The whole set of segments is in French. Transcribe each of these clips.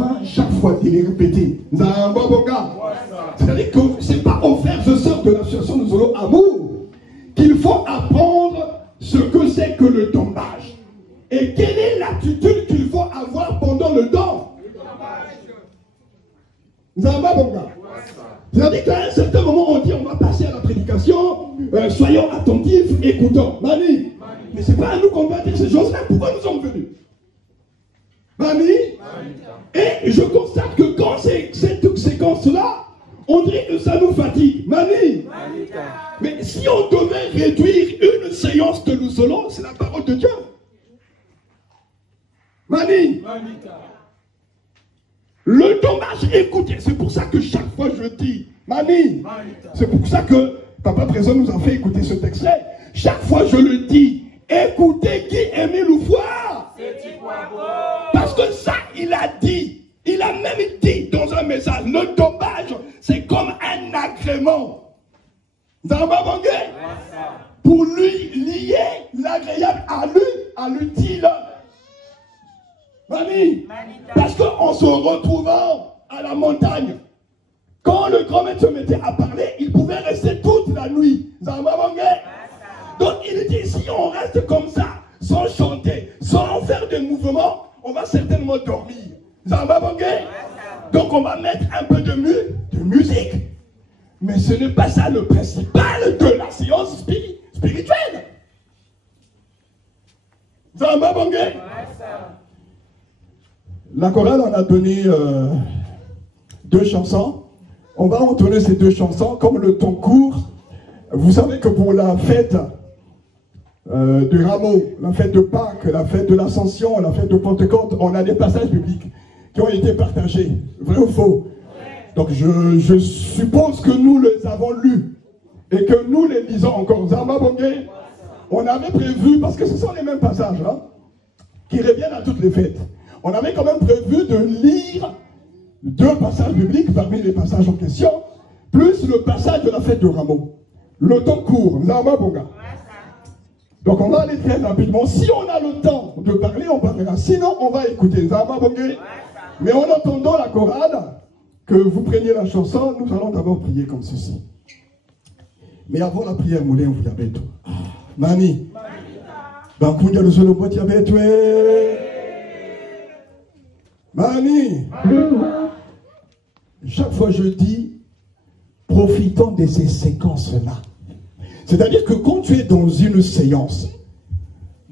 besoin chaque fois de les répéter. C'est-à-dire que ce n'est pas aux frères et sœurs de l'association de Zolo Amour qu'il faut apprendre ce que c'est que le tombage. Et quelle est l'attitude qu'il faut avoir pendant le don. C'est-à-dire qu'à un certain moment, on dit on va passer à la prédication, soyons attentifs, écoutons. Mani, mais ce n'est pas à nous qu'on va dire ces choses-là. Pourquoi nous sommes venus? Mani, et je constate que quand c'est cette séquence-là, on dirait que ça nous fatigue. Mani, mais si on devait réduire une séance de nous solo, c'est la parole de Dieu. Mani, le dommage, écoutez, c'est pour ça que chaque fois je dis, Mani, c'est pour ça que Papa Présent nous a fait écouter ce texte-là. Chaque fois je le dis, écoutez qui Émile Loufoire. Parce que ça, il a dit, il a même dit dans un message, le dommage, c'est comme un agrément. Dans ma bangue, pour lui lier l'agréable à l'utile. Mani, parce qu'en se retrouvant à la montagne, quand le grand maître se mettait à parler, il pouvait rester toute la nuit. Donc il dit, si on reste comme ça, sans chanter, sans faire des mouvements, on va certainement dormir. Donc on va mettre un peu de musique. Mais ce n'est pas ça le principal de la séance spirituelle. La chorale en a donné 2 chansons. On va entonner ces 2 chansons. Comme le temps court, vous savez que pour la fête du rameau, la fête de Pâques, la fête de l'Ascension, la fête de Pentecôte, on a des passages bibliques qui ont été partagés. Vrai ou faux? Donc je suppose que nous les avons lus et que nous les lisons encore. On avait prévu, parce que ce sont les mêmes passages hein, qui reviennent à toutes les fêtes. On avait quand même prévu de lire 2 passages bibliques parmi les passages en question, plus le passage de la fête de Rameau. Le temps court, donc on va aller très rapidement. Si on a le temps de parler, on parlera. Sinon, on va écouter. Mais en entendant la chorale, que vous preniez la chanson, nous allons d'abord prier comme ceci. Mais avant la prière, Moulin, vous l'avez tout. Mani, Mani, chaque fois je dis, profitons de ces séquences-là. C'est-à-dire que quand tu es dans une séance,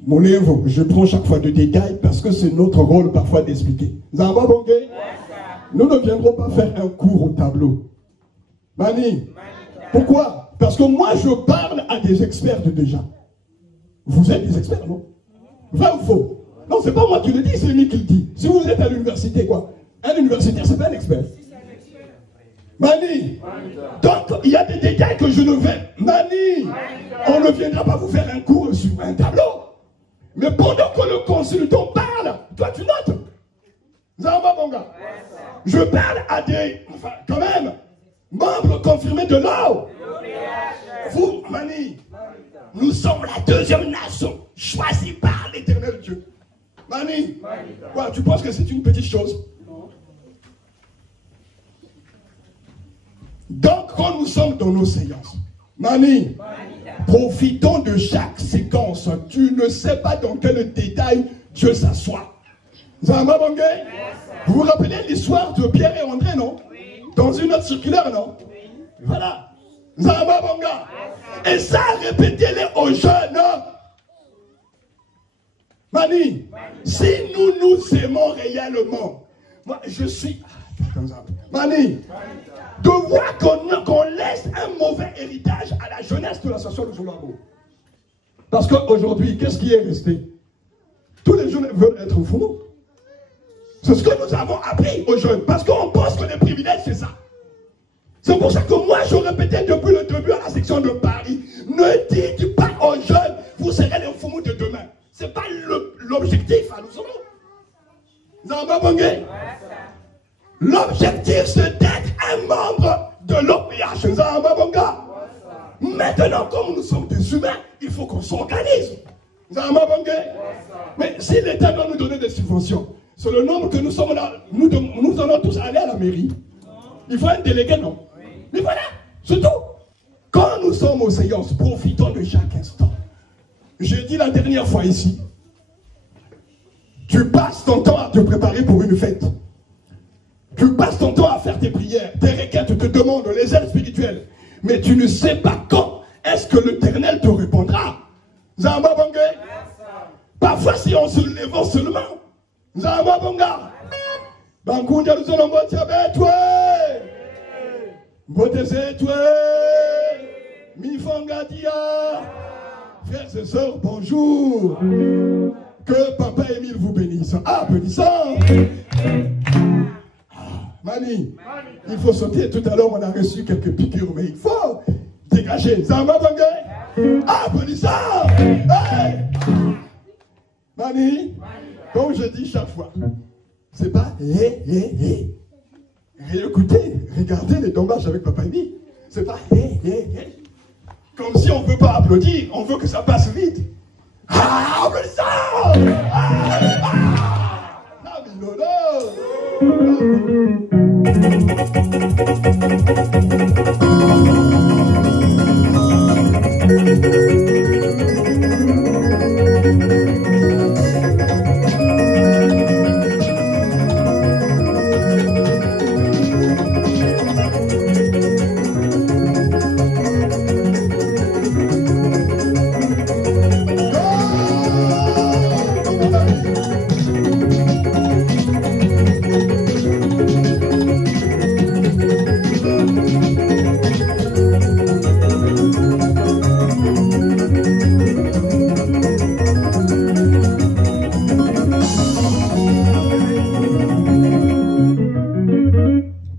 mon élève, je prends chaque fois de détails parce que c'est notre rôle parfois d'expliquer. Nous ne viendrons pas faire un cours au tableau. Mani, pourquoi? Parce que moi je parle à des experts déjà. Vous êtes des experts, non? Vrai ou faux? Non, c'est pas moi qui le dis, c'est lui qui le dit. Si vous êtes à l'université, quoi? Un universitaire, c'est pas un expert. Mani, donc il y a des détails que je ne vais. Mani, on ne viendra pas vous faire un cours sur un tableau. Mais pendant que le consultant parle, toi tu notes. Je parle à des, enfin quand même, membres confirmés de l'eau. Vous, Mani, nous sommes la 2e nation choisie par l'Éternel Dieu. Mani, quoi, tu penses que c'est une petite chose? Donc, quand nous sommes dans nos séances, Mani, profitons de chaque séquence. Tu ne sais pas dans quel détail Dieu s'assoit. Vous vous rappelez l'histoire de Pierre et André, non? Dans une note circulaire, non? Voilà. Et ça, répétez-les aux jeunes. Mani, si nous nous aimons réellement, moi je suis... Mani, de voir qu'on laisse un mauvais héritage à la jeunesse de l'association de Zolo. Parce qu'aujourd'hui, qu'est-ce qui est resté? Tous les jeunes veulent être fous. C'est ce que nous avons appris aux jeunes. Parce qu'on pense que les privilèges, c'est ça. C'est pour ça que moi, je répétais depuis le début à la section de Paris, ne dites pas aux jeunes, vous serez les fous de demain. Ce n'est pas l'objectif à nous. L'objectif, c'est d'être un membre de l'OPH. Maintenant, comme nous sommes des humains, il faut qu'on s'organise. Mais si l'État doit nous donner des subventions, C'est le nombre que nous sommes là. Nous allons tous aller à la mairie. Il faut un délégué, non? Mais voilà, c'est tout. Quand nous sommes aux séances, profitons de chaque instant. J'ai dit la dernière fois ici, tu passes ton temps à te préparer pour une fête. Tu passes ton temps à faire tes prières, tes requêtes, te demandes les aides spirituelles. Mais tu ne sais pas quand est-ce que l'Éternel te répondra. Zamba Bangé. Parfois, si on se lève seulement, Zamba Banga. Bankunja Luzolombo Tiabetwe. Botezetwe. Mifangadia. Frères et sœurs, bonjour. Que Papa Émile vous bénisse. Ah, bénissant. Mani, il faut sauter. Tout à l'heure, on a reçu quelques piqûres, mais il faut dégager. Zamba Bangé. Ah, bénissant. Hey. Mani, comme je dis chaque fois, c'est pas réécoutez, regardez les dommages avec Papa Émile. C'est pas comme si on ne veut pas applaudir, on veut que ça passe vite. Ah, mais ça! Ah,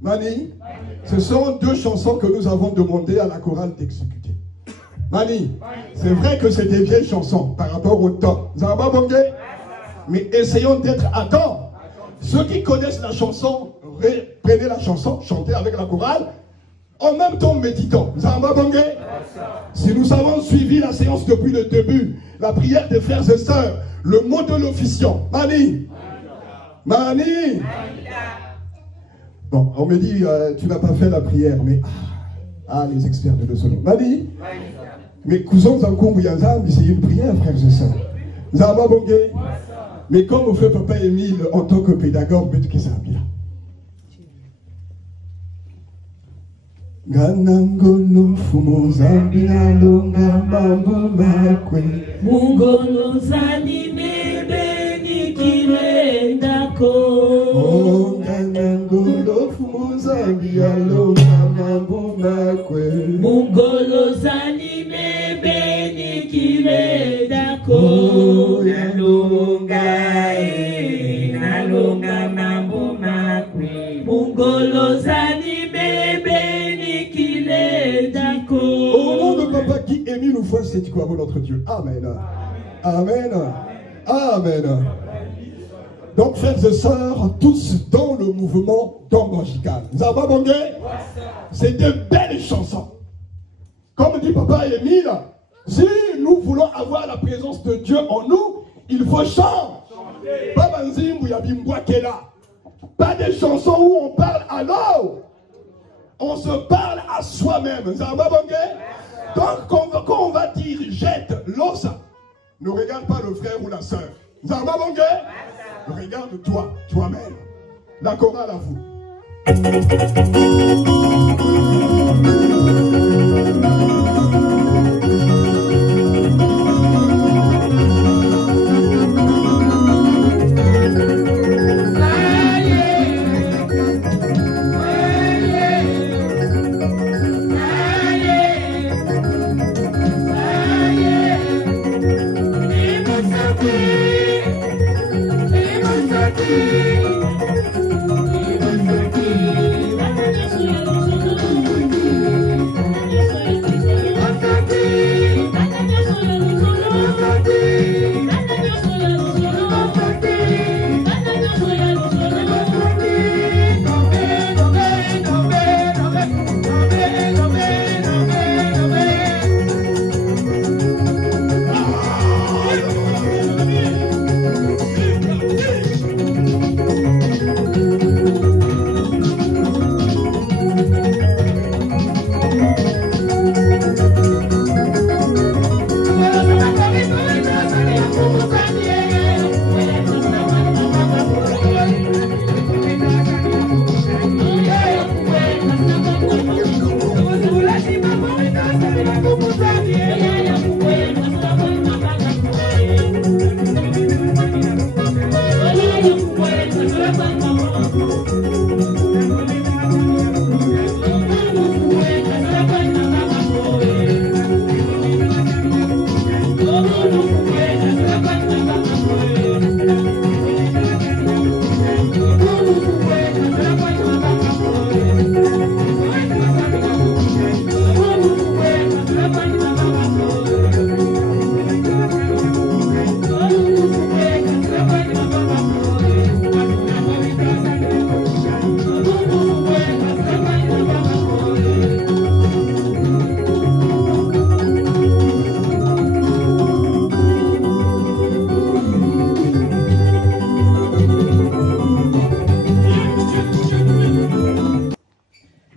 Mani, ce sont deux chansons que nous avons demandé à la chorale d'exécuter. Mani, c'est vrai que c'est des vieilles chansons par rapport au temps. Zamba Bongé, mais essayons d'être à temps. Ceux qui connaissent la chanson, prenez la chanson, chantez avec la chorale, en même temps méditons. Zamba Bongé, si nous avons suivi la séance depuis le début, la prière des frères et sœurs, le mot de l'officiant, Mani, Mani. Bon, on me dit, tu n'as pas fait la prière, mais les experts de solo. Mani, mais cousins en Kongouyazam, c'est une prière, frères et sœurs. Zamba Bongé, mais comme on fait Papa Émile en tant que pédagogue, mais qu'est-ce que ça bien? Ganangolo fumo zambia longa mambo makwe Mungolo zani bebe nikilendako Oh ganangolo fumo zambia longa mambo makwe Mungolo zani bebe nikilendako Oh nalonga nalonga mambo makwe Mungolo zani bebe au nom de Papa qui Émile nous fasse cette quoi notre Dieu. Amen. Amen. Amen. Donc frères et sœurs, tous dans le mouvement d'Angojical. Zaba Bongé, c'est de belles chansons. Comme dit Papa Émile, si nous voulons avoir la présence de Dieu en nous, il faut chanter. Pas des chansons où on parle à l'eau. On se parle à soi-même. Donc, quand on va dire jette l'os, ne regarde pas le frère ou la sœur. Regarde toi, toi-même. La chorale à vous.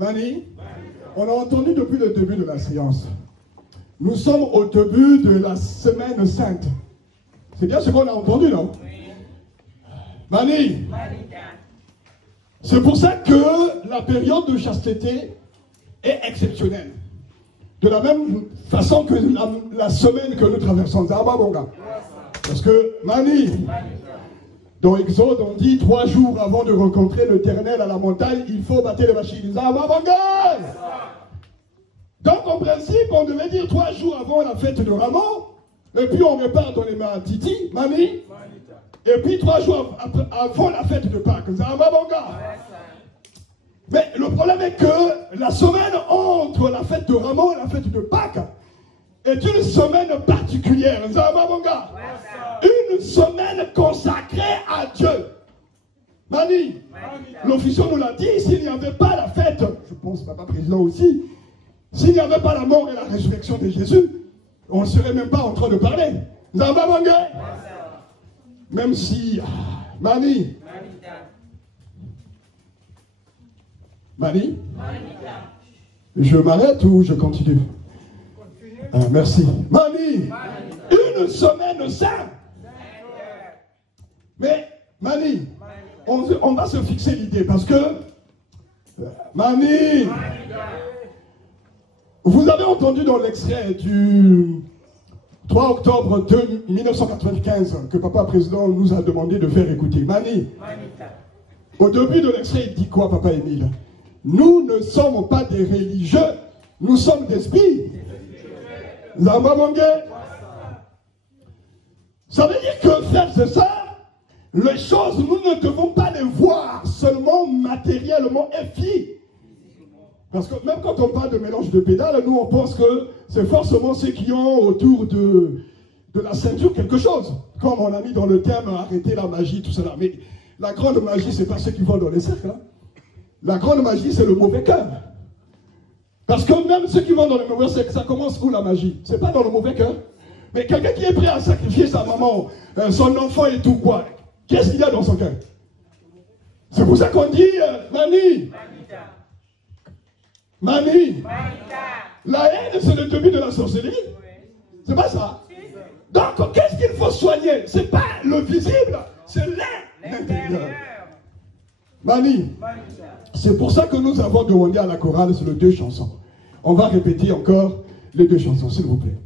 Mani, on a entendu depuis le début de la séance. Nous sommes au début de la semaine sainte. C'est bien ce qu'on a entendu, non? Mani, c'est pour ça que la période de chasteté est exceptionnelle. De la même façon que la semaine que nous traversons. Parce que, Mani, dans Exode, on dit 3 jours avant de rencontrer l'Éternel à la montagne, il faut battre les machines. Donc, en principe, on devait dire 3 jours avant la fête de Rameau, et puis on repart dans les Matiti, Mani, et puis 3 jours avant la fête de Pâques. Mais le problème est que la semaine entre la fête de Rameau et la fête de Pâques est une semaine particulière. Une semaine consacrée à Dieu. Mani, l'officier nous l'a dit, s'il n'y avait pas la fête, je pense Papa Président aussi, s'il n'y avait pas la mort et la résurrection de Jésus, on ne serait même pas en train de parler. Même si, Mani, je m'arrête ou je continue? Merci. Mani, une semaine sainte. Mais, Mani, on va se fixer l'idée parce que, Mani, vous avez entendu dans l'extrait du 3 octobre 1995 que Papa Président nous a demandé de faire écouter. Mani, au début de l'extrait, il dit quoi, Papa Émile? Nous ne sommes pas des religieux, nous sommes des esprits. Ça veut dire que faire ça, les choses, nous ne devons pas les voir seulement matériellement efficaces. Parce que même quand on parle de mélange de pédales, nous on pense que c'est forcément ceux qui ont autour de la ceinture quelque chose. Comme on a mis dans le thème arrêter la magie, tout cela. Mais la grande magie, c'est pas ceux qui vont dans les cercles. Hein. La grande magie, c'est le mauvais cœur. Parce que même ceux qui vont dans le mauvais cercle, ça commence où la magie? C'est pas dans le mauvais cœur. Mais quelqu'un qui est prêt à sacrifier sa maman, son enfant et tout quoi, qu'est-ce qu'il y a dans son cœur? C'est pour ça qu'on dit, Mani, la haine, c'est le début de la sorcellerie. C'est pas ça. Donc, qu'est-ce qu'il faut soigner? C'est pas le visible, c'est l'intérieur. Mani, c'est pour ça que nous avons demandé à la chorale sur les 2 chansons. On va répéter encore les 2 chansons, s'il vous plaît.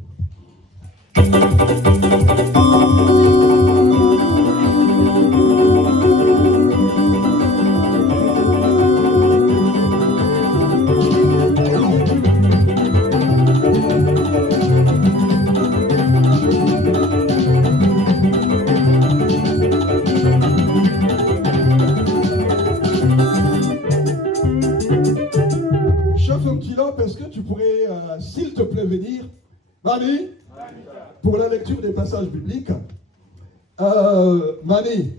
Est-ce que tu pourrais, s'il te plaît, venir, Mani, pour la lecture des passages bibliques. Mani.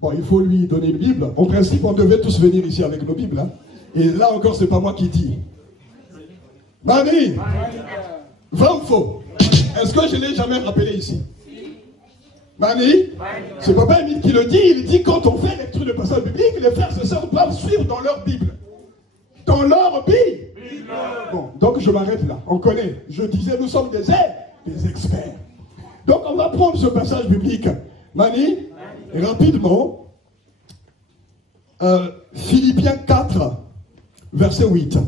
Bon, il faut lui donner une Bible. En principe, on devait tous venir ici avec nos Bibles. Hein. Et là encore, c'est pas moi qui dis. Mani, vrai ou faux? Est-ce que je ne l'ai jamais rappelé ici? Mani, c'est Papa Émile qui le dit. Il dit quand on fait lecture de passages bibliques, les frères et sœurs doivent suivre dans leur Bible. Dans leur Bible. Bon, donc je m'arrête là. On connaît. Je disais, nous sommes des experts. Donc on va prendre ce passage biblique. Mani, rapidement. Philippiens 4, verset 8.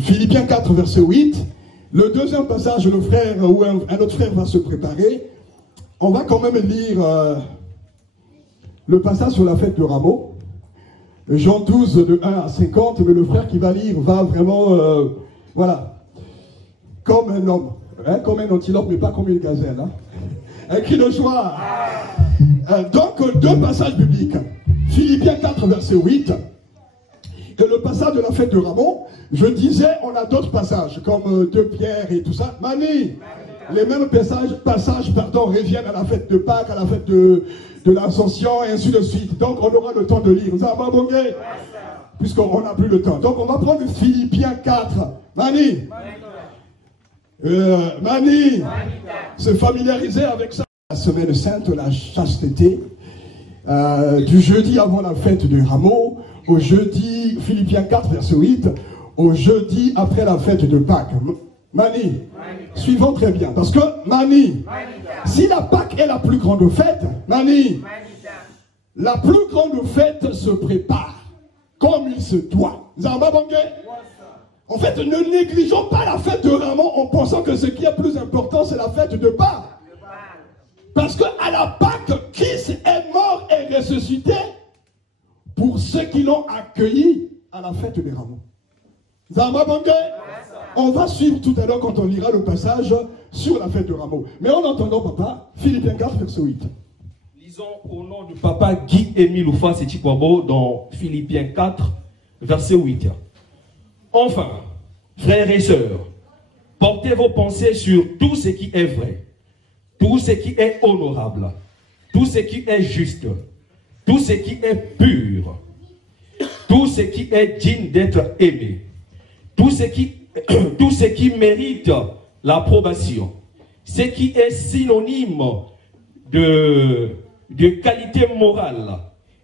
Philippiens 4, verset 8. Le deuxième passage, le frère ou un autre frère va se préparer. On va quand même lire le passage sur la fête de Rameau. Jean 12, de 1 à 50. Mais le frère qui va lire va vraiment, voilà, comme un homme. Hein, comme un antilope, mais pas comme une gazelle. Hein. Un cri de joie. Donc, 2 passages bibliques. Philippiens 4, verset 8. Et le passage de la fête de Rameau, je disais, on a d'autres passages, comme 2 Pierre et tout ça. Mani, les mêmes passages reviennent à la fête de Pâques, à la fête de l'Ascension, et ainsi de suite. Donc, on aura le temps de lire. Ça va, bon gars? Puisqu'on n'a plus le temps. Donc, on va prendre Philippiens 4. Mani, Mani, se familiariser avec ça. La semaine sainte, la chasteté. du jeudi avant la fête de Rameau, au jeudi, Philippiens 4, verset 8, au jeudi après la fête de Pâques. Mani, suivons très bien, parce que Mani, si la Pâques est la plus grande fête, Mani, la plus grande fête se prépare comme il se doit. Zamba Bangé. En fait, ne négligeons pas la fête de Rameau en pensant que ce qui est plus important, c'est la fête de Pâques. Parce qu'à la Pâques, Christ est mort et ressuscité pour ceux qui l'ont accueilli à la fête des Rameaux. Zamba Bangé. On va suivre tout à l'heure quand on lira le passage sur la fête de Rameau. Mais en attendant, papa, Philippiens 4, verset 8. Lisons au nom du papa Guy-Émile Oufas-Etikwabo dans Philippiens 4, verset 8. Enfin, frères et sœurs, portez vos pensées sur tout ce qui est vrai, tout ce qui est honorable, tout ce qui est juste, tout ce qui est pur, tout ce qui est digne d'être aimé, tout ce qui mérite l'approbation, ce qui est synonyme de qualité morale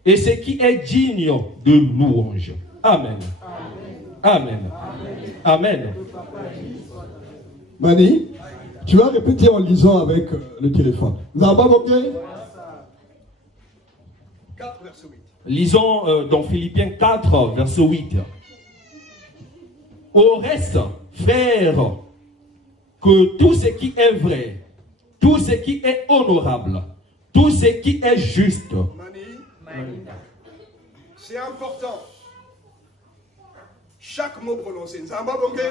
et ce qui est digne de louange. Amen. Amen. Amen. Mani, tu vas répéter en lisant avec le téléphone. Zamba Bangé. 4, verset 8. Lisons dans Philippiens 4, verset 8. Au reste, frères, que tout ce qui est vrai, tout ce qui est honorable, tout ce qui est juste. Mani, c'est important. Chaque mot prononcé. Zamba Bangé.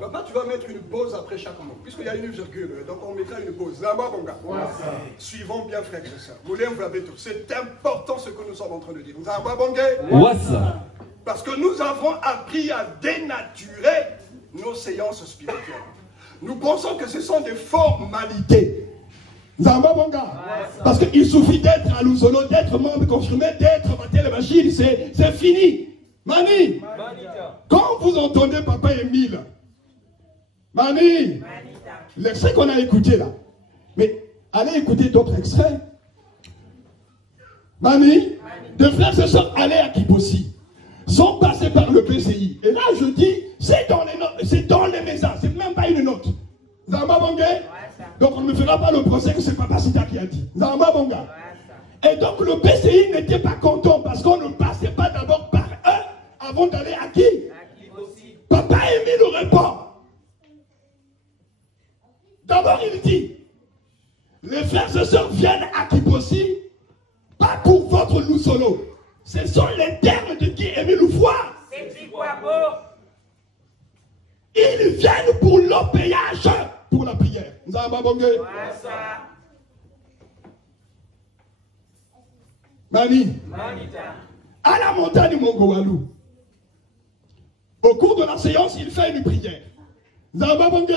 Papa, tu vas mettre une pause après chaque mot. Puisqu'il y a une virgule, donc on mettra une pause. Zamba Banga. Suivons bien, frères et sœurs. C'est important ce que nous sommes en train de dire. Zamba Bangé. Parce que nous avons appris à dénaturer nos séances spirituelles. Nous pensons que ce sont des formalités. Zamba Banga. Parce qu'il suffit d'être à Luzolo, d'être membre confirmé, d'être battu les machines, c'est fini. Mani, quand vous entendez Papa Émile, Mani, l'extrait qu'on a écouté là, mais allez écouter d'autres extraits. Mani, de frères et sœurs, allez à Kipossi, sont passés par le PCI. Et là, je dis, c'est dans les messages, c'est même pas une note. Zamba Bangé. Donc on ne me fera pas le procès que c'est Papa Sita qui a dit. Zamba Banga. Et donc le PCI n'était pas content parce qu'on ne passait pas d'abord par eux avant d'aller à qui? Papa Émile répond. D'abord il dit, les frères et sœurs viennent à Kipossi, pas pour votre loup solo. Ce sont les termes de Guy Émile Oufouas. Ils viennent pour l'opéage, pour la prière. Nzamba Bangé. Mani, à la montagne Mongoalou, au cours de la séance, il fait une prière. Nzamba Bangé.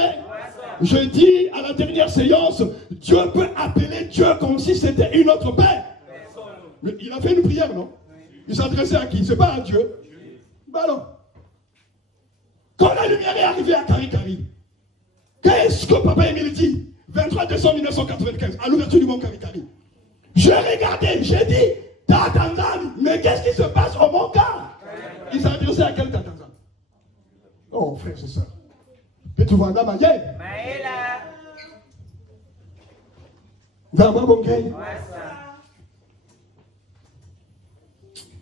Je dis à la dernière séance, Dieu peut appeler Dieu comme si c'était une autre paix. Mais il a fait une prière, non? Il s'adressait à qui? C'est pas à Dieu. Ben non. Quand la lumière est arrivée à Karikari, qu'est-ce que Papa Émile dit? 23 décembre 1995, à l'ouverture du mont Karikari. J'ai regardé, j'ai dit, Tatanzan, mais qu'est-ce qui se passe au mont Kar? Il s'est adressé à quel Tatanzan? Oh, frère, c'est ça. Petuvanda Maye. Zamba Bangé.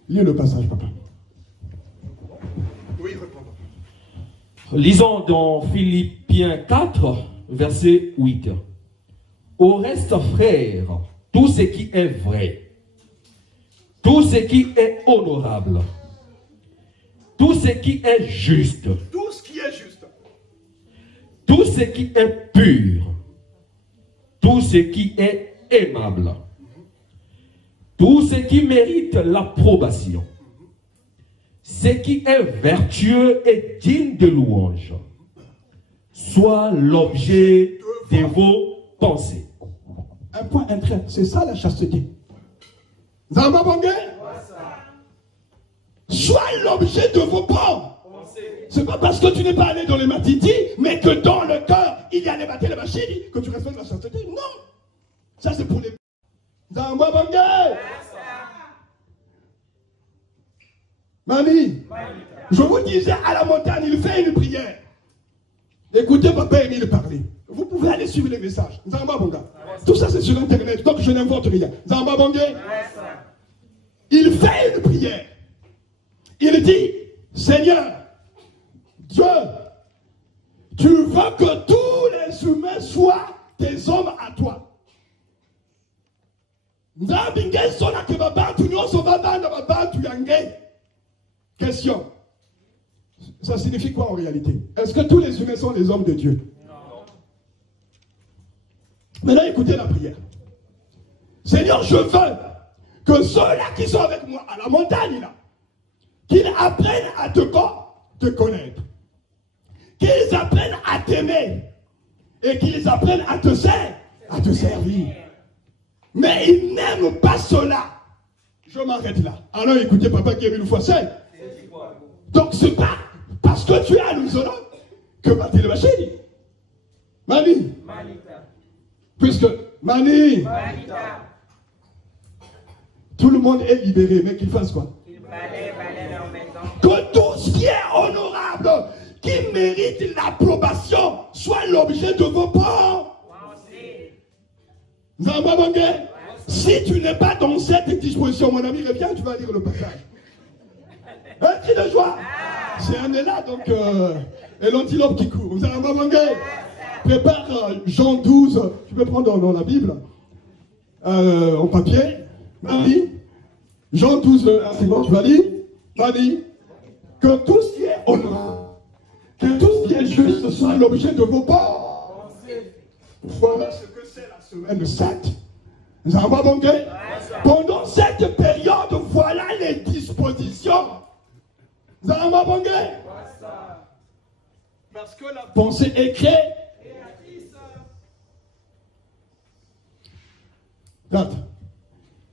Lis le passage, papa. Oui, répondons. Lisons dans Philippiens 4, verset 8. Au reste, frères, tout ce qui est vrai, tout ce qui est honorable, tout ce qui est juste, tout ce qui est juste, tout ce qui est pur, tout ce qui est aimable, tout ce qui mérite l'approbation, ce qui est vertueux et digne de louange, soit l'objet de vos pensées. Un point, un trait, c'est ça la chasteté. Zamba Bangé. Soit l'objet de vos pensées. C'est pas parce que tu n'es pas allé dans les matiti, mais que dans le cœur, il y a les bâtés, les machines, que tu respectes la chasteté. Non. Ça c'est pour les... Zamba Bangé. Mamie, je vous disais, à la montagne, il fait une prière. Écoutez papa Émile parler. Vous pouvez aller suivre les messages. Zamba Bonga. Tout ça c'est sur internet, donc je n'invente rien. Zamba Bonga. Il fait une prière. Il dit, Seigneur, Dieu, tu veux que tous les humains soient tes hommes à toi. Question. Ça signifie quoi en réalité? Est-ce que tous les humains sont des hommes de Dieu? Non. Maintenant, écoutez la prière. Seigneur, je veux que ceux-là qui sont avec moi à la montagne, là, qu'ils apprennent à te connaître. Qu'ils apprennent à t'aimer. Et qu'ils apprennent à te servir. Mais ils n'aiment pas cela. Je m'arrête là. Alors écoutez, papa qui a mis une fois seul. Donc c'est pas parce que tu es à l'Uzola que Mathilde va chérie. Mani. Puisque Mani. Tout le monde est libéré, mais qu'il fasse quoi? Que tout ce qui est honorable, qui mérite l'approbation, soit l'objet de vos pensées. Si tu n'es pas dans cette disposition, mon ami, reviens, tu vas lire le passage. Un cri de joie. C'est un élan, donc, et l'antilope qui court. Vous avez un moment gay. Prépare Jean 12. Tu peux prendre dans la Bible, en papier. Marie. Jean 12, c'est bon, tu vas lire. Marie. Que tout ce qui est honorable, que tout ce qui est juste soit l'objet de vos pensées. Voilà ce que c'est la semaine 7. Vous avez un moment gay. Pendant cette période, voilà les dispositions. Parce que la pensée est créatrice.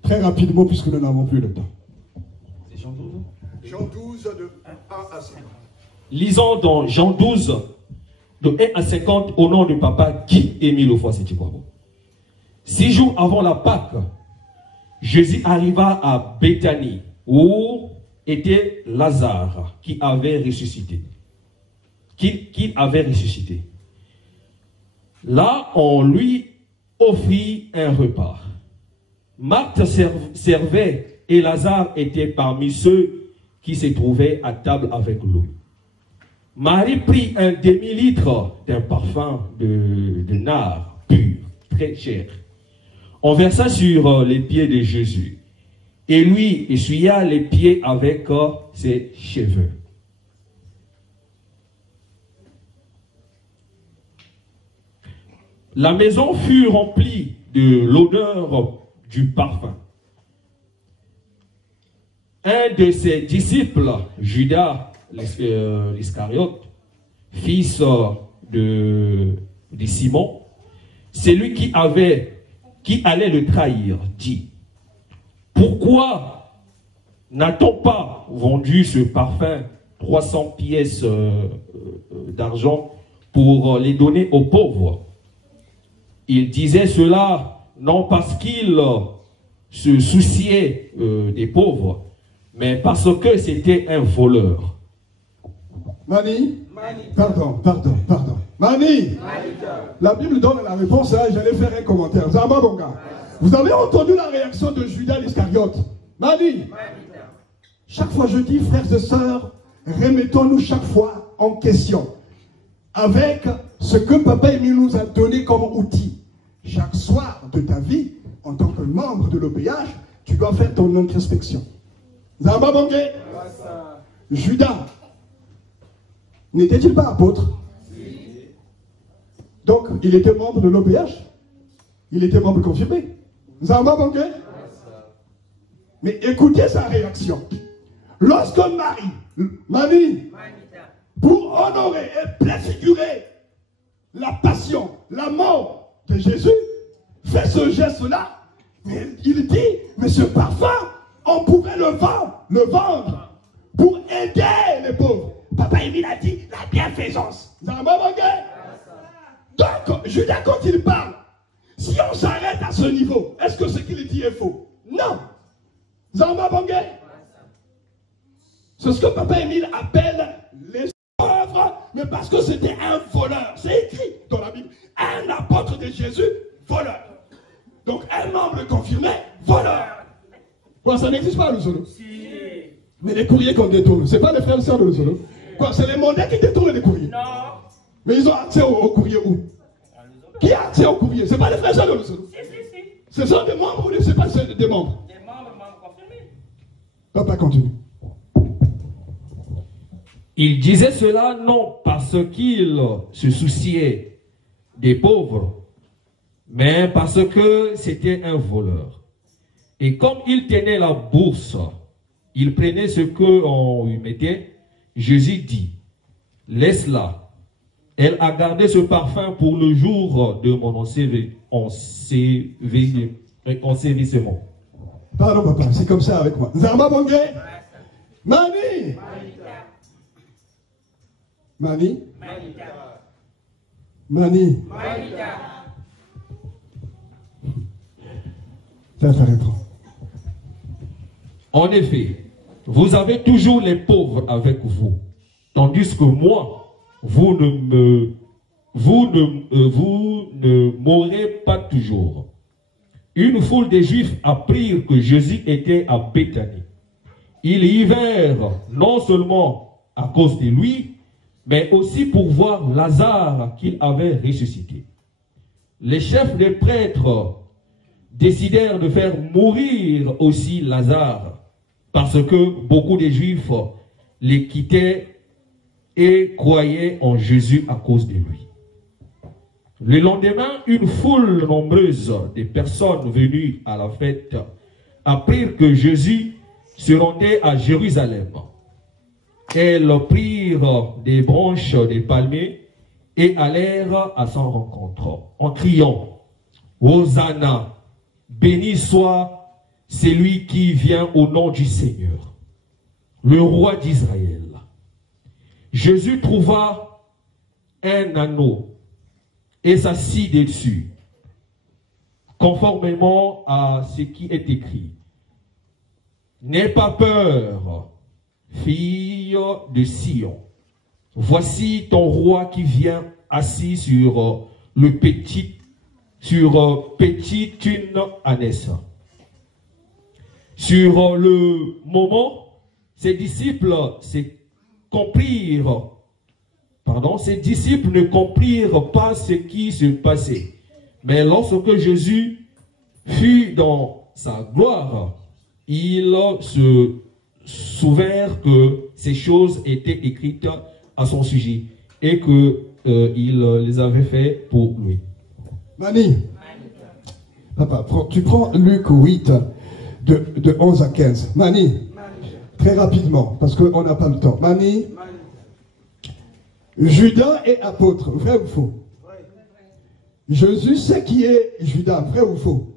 Très rapidement, puisque nous n'avons plus le temps. C'est Jean 12. Jean 12, de 1 à 50. Lisons dans Jean 12, de 1 à 50, au nom du papa Guy Émile Ofoa-Setikwabo. 6 jours avant la Pâque, Jésus arriva à Béthanie, où était Lazare, qui avait ressuscité. Qu'il avait ressuscité. Là, on lui offrit un repas. Marthe servait et Lazare était parmi ceux qui se trouvaient à table avec lui. Marie prit un demi-litre d'un parfum de nard pur, très cher. On versa sur les pieds de Jésus et lui essuya les pieds avec ses cheveux. La maison fut remplie de l'odeur du parfum. Un de ses disciples, Judas l'Iscariote, fils de Simon, celui qui allait le trahir, dit: pourquoi n'a-t-on pas vendu ce parfum 300 pièces d'argent pour les donner aux pauvres? Il disait cela non parce qu'il se souciait des pauvres, mais parce que c'était un voleur. Mani. Pardon. Mani. La Bible donne la réponse, là, j'allais faire un commentaire. Zamba Bonga. Vous avez entendu la réaction de Judas l'Iscariote. Mani. Chaque fois je dis, frères et sœurs, remettons-nous chaque fois en question avec ce que Papa Émile nous a donné comme outil. Chaque soir de ta vie, en tant que membre de l'OPH, tu dois faire ton introspection. Zamba Bonga. Judas n'était-il pas apôtre? Donc, il était membre de l'OPH. Il était membre confirmé. Zamba Bonga. Mais écoutez sa réaction. Lorsque Marie, pour honorer et préfigurer la passion, la mort de Jésus, fait ce geste-là, il dit, mais ce parfum, on pourrait le vendre pour aider les pauvres. Papa Émile a dit la bienfaisance. Donc, Judas, quand il parle, si on s'arrête à ce niveau, est-ce que ce qu'il dit est faux? Non. Zamba Bangé. C'est ce que Papa Émile appelle les pauvres, mais parce que c'était un voleur. C'est écrit dans la Bible. Un apôtre de Jésus, voleur. Donc un membre confirmé, voleur. Quoi, ça n'existe pas à Lusolo? Si. Mais les courriers qu'on détourne, c'est pas les frères et sœurs de Lusolo. Quoi, c'est les mondains qui détournent les courriers. Non. Mais ils ont accès au courrier où? Qui a accès au courrier? C'est pas les frères et sœurs de Lusolo. Si. Ce sont des membres ou c'est pas des membres? Des membres confirmés. Papa continue. Il disait cela non parce qu'il se souciait des pauvres, mais parce que c'était un voleur. Et comme il tenait la bourse, il prenait ce qu'on lui mettait. Jésus dit, laisse-la. Elle a gardé ce parfum pour le jour de mon ensevelissement. Pardon papa, c'est comme ça avec moi. Zarma Bongé, Mani, Mani, Mani. Ça répond. En effet, vous avez toujours les pauvres avec vous, tandis que moi, vous ne mourrez pas toujours. Une foule de Juifs apprirent que Jésus était à Béthanie. Ils y vinrent non seulement à cause de lui, mais aussi pour voir Lazare qu'il avait ressuscité. Les chefs des prêtres décidèrent de faire mourir aussi Lazare, parce que beaucoup de Juifs les quittaient et croyaient en Jésus à cause de lui. Le lendemain, une foule nombreuse de personnes venues à la fête apprirent que Jésus se rendait à Jérusalem. Elles prirent des branches de palmiers et allèrent à son rencontre en criant « Hosanna, béni soit celui qui vient au nom du Seigneur, le roi d'Israël. » Jésus trouva un anneau et s'assit dessus, conformément à ce qui est écrit. « N'aie pas peur, fille de Sion. Voici ton roi qui vient assis sur petite une ânesse. » Sur le moment, ses disciples ne comprirent pas ce qui se passait. Mais lorsque Jésus fut dans sa gloire, ils se souvinrent que ces choses étaient écrites à son sujet et qu'il les avait fait pour lui. Mani, papa, tu prends Luc 8, de 11 à 15. Mani, très rapidement, parce qu'on n'a pas le temps. Mani, Judas est apôtre, vrai ou faux? Jésus sait qui est Judas, vrai ou faux?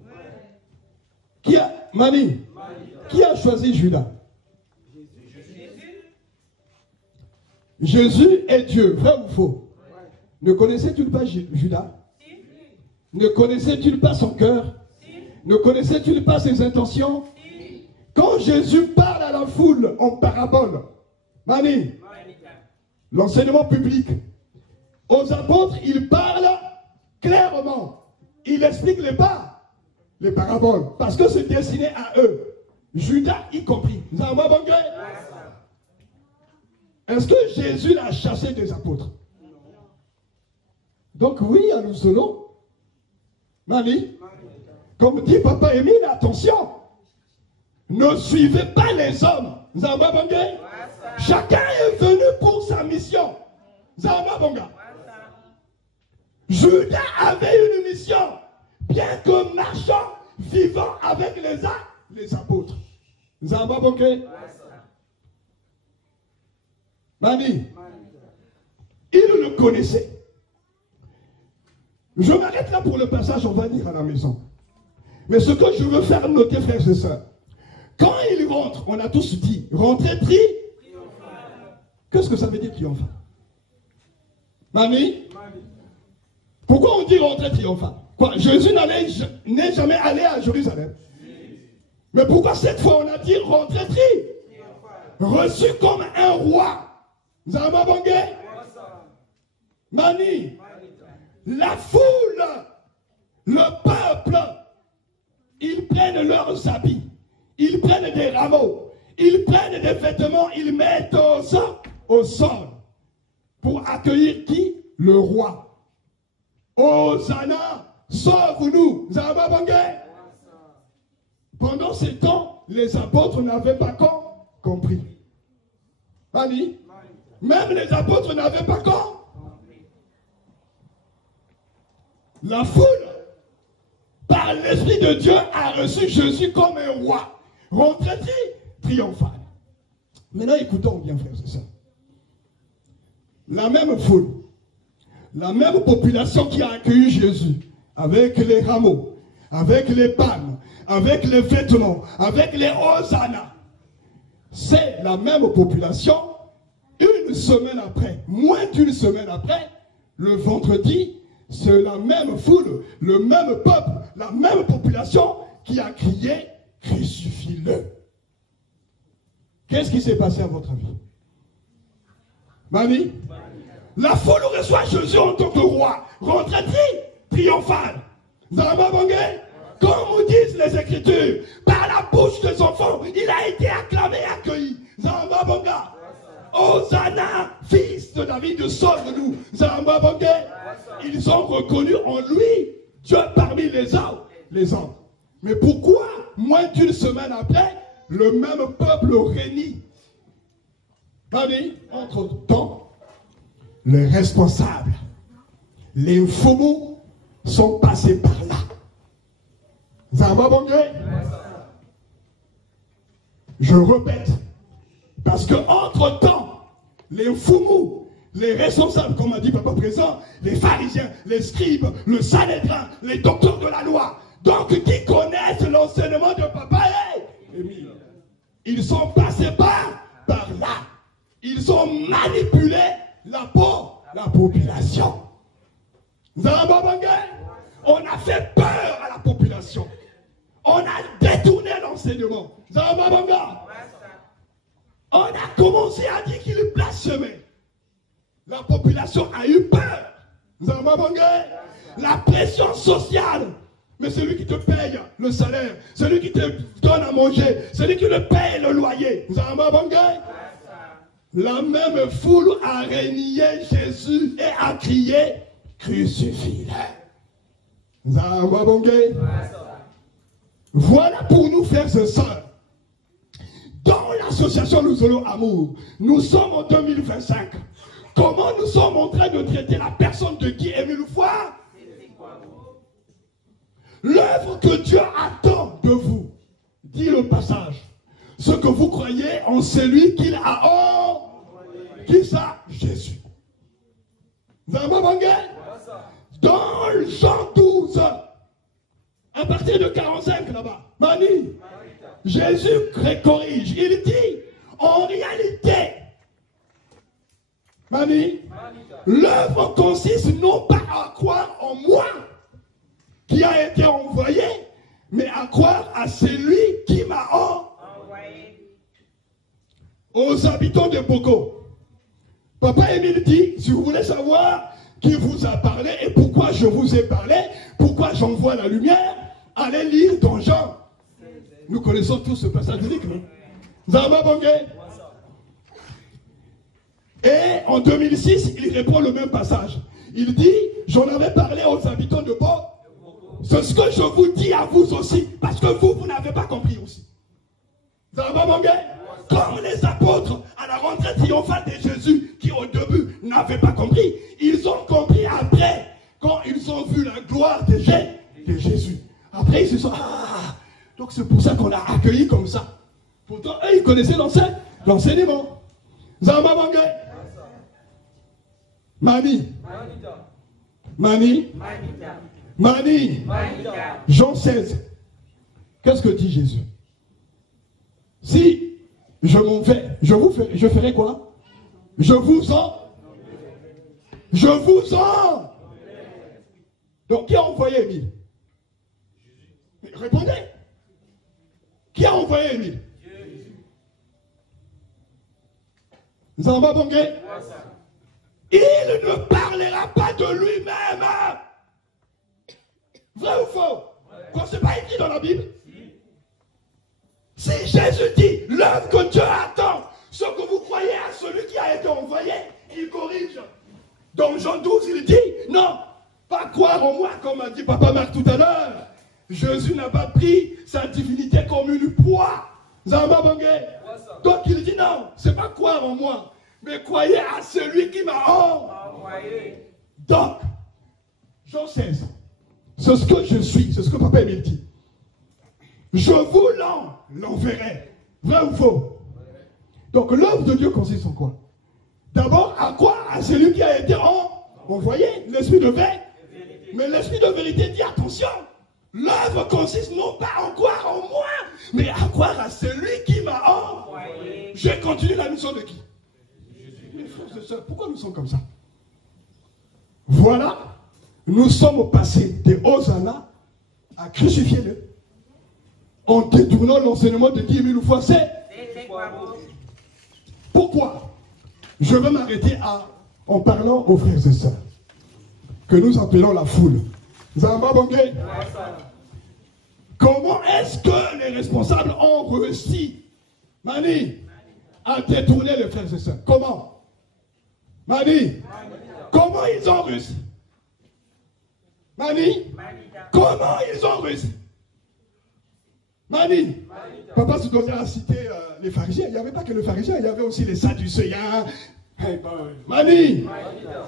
Mani, qui a choisi Judas? Jésus est Dieu, vrai ou faux? Ne connaissais-tu pas Judas? Ne connaissais-tu pas son cœur? Ne connaissais-tu pas ses intentions? Quand Jésus parle à la foule en parabole, Mani, l'enseignement public, aux apôtres, il parle clairement. Il explique les paraboles, parce que c'est destiné à eux. Judas y compris. Est-ce que Jésus l'a chassé des apôtres? Donc oui, à nous selon. Mani, comme dit Papa Émile, attention, ne suivez pas les hommes. Chacun est venu pour sa mission. Judas avait une mission, bien que marchant, vivant avec les apôtres. Mani, il le connaissait. Je m'arrête là pour le passage, on va dire à la maison. Mais ce que je veux faire noter, frères et sœurs, quand il rentre, on a tous dit, rentrer triomphal. Qu'est-ce que ça veut dire triomphal? Mani, pourquoi on dit rentrer triomphal? Quoi, Jésus n'est jamais allé à Jérusalem. Mais pourquoi cette fois on a dit rentrer triomphal? reçu comme un roi. Nzambabonge. Mani. La foule, le peuple, ils prennent leurs habits, ils prennent des rameaux, ils prennent des vêtements, ils mettent au sol pour accueillir qui? Le roi. Hosanna, sauve-nous. Nzambabonge. Pendant ces temps, les apôtres n'avaient pas compris. Mani. Même les apôtres n'avaient pas compris. La foule, par l'Esprit de Dieu, a reçu Jésus comme un roi. Rentrée triomphale. Maintenant, écoutons bien, frères et sœurs. La même foule, la même population qui a accueilli Jésus, avec les rameaux, avec les palmes, avec les vêtements, avec les hosannas, c'est la même population, une semaine après, moins d'une semaine après, le vendredi, c'est la même foule, le même peuple, la même population qui a crié « Crucifie-le ». Qu'est-ce qui s'est passé à votre avis? Mamie? La foule reçoit Jésus en tant que roi, rentrée triomphale. Zambabonge, comme nous disent les Écritures, par la bouche des enfants, il a été acclamé et accueilli. Zambabonga. Hosanna, fils de David, sauve-nous. Zambabonge. Ils ont reconnu en lui Dieu parmi les hommes. Mais pourquoi, moins d'une semaine après, le même peuple réunit? Entre-temps, les responsables, les fous sont passés par là. Zambabonge. Je répète, parce que entre-temps, les fous, les responsables, comme a dit Papa Présent, les pharisiens, les scribes, le Sanhédrin, les docteurs de la loi, donc qui connaissent l'enseignement de Papa Émile, ils sont passés par là. Ils ont manipulé la population. Zambabonge, on a fait peur à la population. On a détourné l'enseignement. Zambabonga. On a commencé à dire qu'il blasphémait. La population a eu peur. Zambabonga. La pression sociale. Mais celui qui te paye le salaire, celui qui te donne à manger, celui qui te paye le loyer. Zambabonga. La même foule a renié Jésus et a crié crucifie-le. Zambabonga. Voilà pour nous, frères et sœurs. Dans l'association Nous Allons Amour, nous sommes en 2025. Comment nous sommes en train de traiter la personne de Guy Émile Foy? L'œuvre que Dieu attend de vous, dit le passage, ce que vous croyez en celui qu'il a envoyé. Qui ça? Jésus. Dans Jean 12, à partir de 45 là-bas, Mani, Jésus corrige. Il dit, en réalité, Mani, l'œuvre consiste non pas à croire en moi, qui a été envoyé, mais à croire à celui qui m'a envoyé. Aux habitants de Boko, Papa Émile dit, si vous voulez savoir qui vous a parlé et pourquoi je vous ai parlé, pourquoi j'envoie la lumière, allez lire dans Jean. Nous connaissons tous ce passage biblique, non? Zambabonge. Et en 2006, il répond le même passage. Il dit, j'en avais parlé aux habitants de Bo. C'est ce que je vous dis à vous aussi, parce que vous n'avez pas compris aussi. Zambabonge. Comme les apôtres à la rentrée triomphale de Jésus, qui au début n'avaient pas compris, ils ont compris après, quand ils ont vu la gloire de Jésus. Après, ils se sont donc c'est pour ça qu'on l'a accueilli comme ça. Pourtant, eux, ils connaissaient l'enseignement. Zambabonge. Mani. Jean 16. Qu'est-ce que dit Jésus? Si je m'en vais, je ferai quoi? Je vous en. Donc qui a envoyé Émile? Répondez. Qui a envoyé Émile? Zamba Bongé. Il ne parlera pas de lui-même. Vrai ou faux? Quand c'est pas écrit dans la Bible? Si Jésus dit, l'œuvre que Dieu attend, ce que vous croyez à celui qui a été envoyé, il corrige. Dans Jean 12, il dit, non, pas croire en moi, comme a dit Papa Marc tout à l'heure. Jésus n'a pas pris sa divinité comme une proie. Zamba Bongé. Donc il dit, non, c'est pas croire en moi, mais croyez à celui qui m'a envoyé. Donc, Jean 16, c'est ce que je suis, c'est ce que Papa Émile dit. Je vous l'enverrai. Vrai ou faux? Donc l'œuvre de Dieu consiste en quoi? D'abord, à quoi? À celui qui a été envoyé, l'esprit de vérité. Mais l'esprit de vérité dit attention, l'œuvre consiste non pas en croire en moi, mais à croire à celui qui m'a envoyé. Je continue la mission de qui? Mes frères et sœurs, pourquoi nous sommes comme ça? Voilà, nous sommes passés des Hosanna à crucifier le. En détournant l'enseignement de 10 000 fois, c'est pourquoi je vais m'arrêter en parlant aux frères et sœurs que nous appelons la foule. Zamba Bongé. Comment est-ce que les responsables ont réussi, Mani, à détourner les frères et sœurs? Comment? Mani, comment ils ont réussi? Mani, comment ils ont réussi? Mani, Papa Soudonia a cité les pharisiens. Il n'y avait pas que les pharisiens, il y avait aussi les sadducéens. Mani,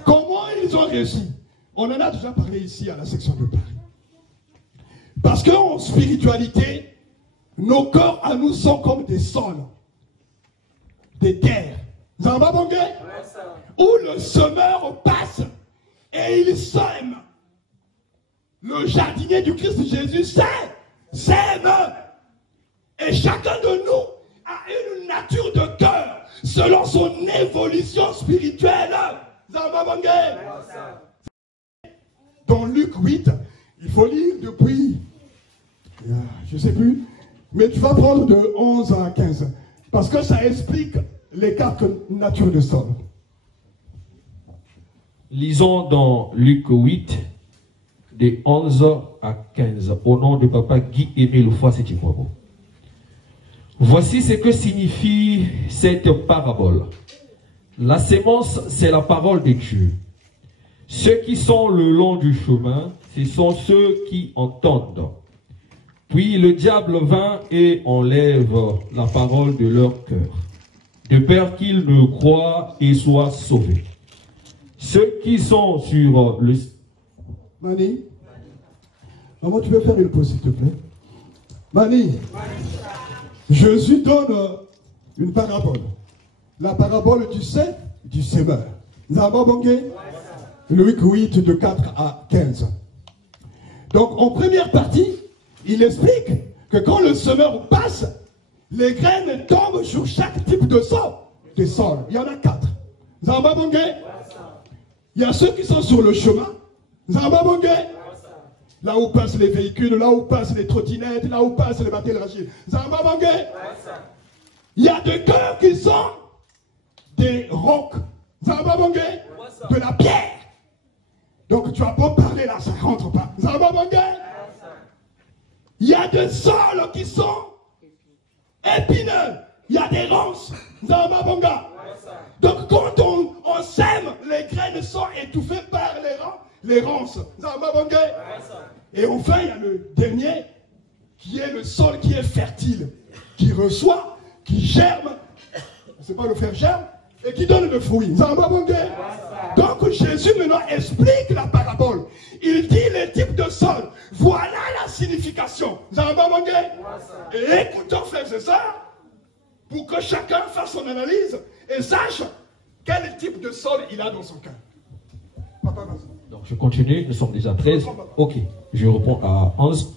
comment ils ont réussi? On en a déjà parlé ici à la section de Paris. Parce qu'en spiritualité, nos corps à nous sont comme des sols, des terres. Zamba Bongé, où le semeur passe et il sème. Le jardinier du Christ Jésus sème. Et chacun de nous a une nature de cœur selon son évolution spirituelle. Zamba Bongé. Dans Luc 8, il faut lire depuis, je ne sais plus, mais tu vas prendre de 11 à 15, parce que ça explique les quatre natures de sol. Lisons dans Luc 8, de 11 à 15, au nom de Papa Guy-Émile Foissétikwabo. Voici ce que signifie cette parabole. La sémence, c'est la parole de Dieu. Ceux qui sont le long du chemin, ce sont ceux qui entendent. Puis le diable vint et enlève la parole de leur cœur, de peur qu'ils ne croient et soient sauvés. Ceux qui sont sur le... Mani, maman, tu peux faire une pause, s'il te plaît? Mani, Jésus donne une parabole. La parabole du semeur. Zamba Bongé? Luc 8, de 4 à 15. Donc, en première partie, il explique que quand le semeur passe, les graines tombent sur chaque type de sol. Il y en a 4. Zamba Bongé? Il y a ceux qui sont sur le chemin. Zamba Bongé? Là où passent les véhicules, là où passent les trottinettes, là où passent les bateaux rachides. Zamba Bongé? Il y a des cœurs qui sont des rocs. Zamba Bongé? De la pierre. Donc tu as beau parler là, ça ne rentre pas. Zamba Bongé? Il y a des sols qui sont épineux. Il y a des ronces. Zamba Bonga. Donc quand on sème, les graines sont étouffées par les ronces. Zamba Bongé. Et enfin, il y a le dernier, qui est le sol qui est fertile, qui reçoit, qui germe. C'est pas le faire germe, et qui donne le fruit. Zamba Bongé. Donc Jésus maintenant explique la parabole. Il dit les types de sol. Voilà la signification. Zamba Bongé. Et écoutons, frères et sœurs, pour que chacun fasse son analyse et sache quel type de sol il a dans son cœur. Papa, vas-y. Donc je continue, nous sommes déjà 13. Ok, je reprends à 11.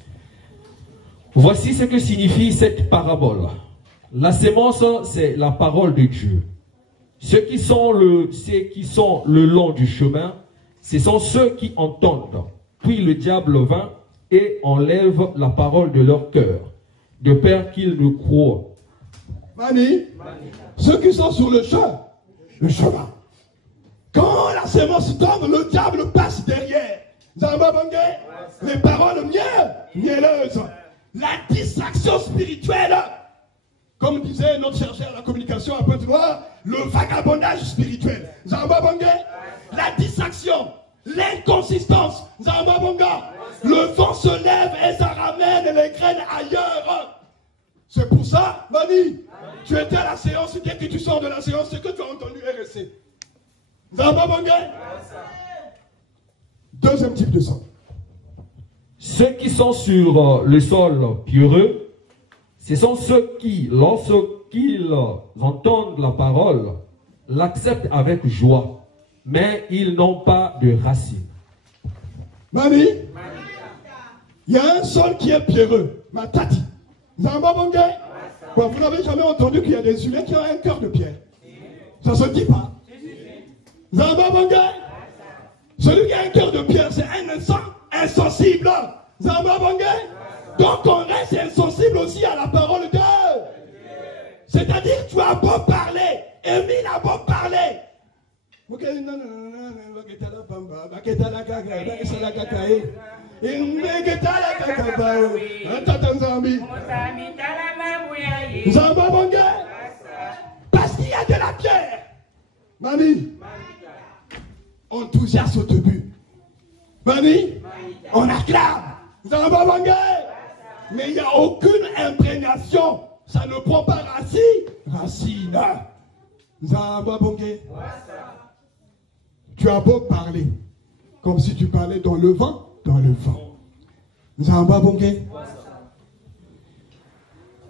Voici ce que signifie cette parabole. La sémence, c'est la parole de Dieu. Ceux qui sont le long du chemin, ce sont ceux qui entendent. Puis le diable vint et enlève la parole de leur cœur, de peur qu'ils ne croient. Mani, ceux qui sont sur le champ, le chemin. Quand la sémence tombe, le diable passe derrière. Les paroles mielleuses. La distraction spirituelle. Comme disait notre chercheur à la communication à Pointe-Noire, le vagabondage spirituel. La distraction, l'inconsistance. Le vent se lève et ça ramène les graines ailleurs. C'est pour ça, Mani, tu étais à la séance, dès que tu sors de la séance, c'est que tu as entendu RSC. Deuxième type de sang. Ceux qui sont sur le sol pierreux, ce sont ceux qui, lorsqu'ils entendent la parole, l'acceptent avec joie, mais ils n'ont pas de racines. Mani, il y a un sol qui est pierreux, Matati. Vous n'avez jamais entendu qu'il y a des humains qui ont un cœur de pierre. Ça se dit pas. Celui qui a un cœur de pierre, c'est un insensible. Donc on reste insensible aussi à la parole de Dieu. C'est-à-dire, tu as beau parler, Émile a beau parler. Parce qu'il y a de la pierre. Mani, enthousiasme au début. Mani, on acclame. Mais il n'y a aucune imprégnation. Ça ne prend pas racine. Tu as beau parler, comme si tu parlais dans le vent.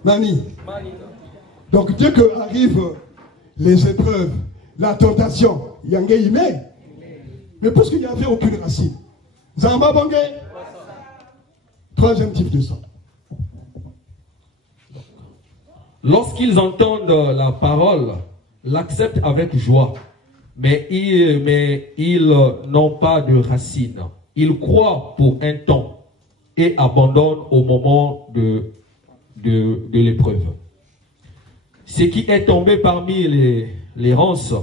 Mani. Donc dès que arrivent les épreuves, la tentation, mais parce qu'il n'y avait aucune racine. Troisième type de sang. Lorsqu'ils entendent la parole, l'acceptent avec joie, mais ils n'ont pas de racines. Ils croient pour un temps et abandonnent au moment de l'épreuve. Ce qui est tombé parmi les ronces,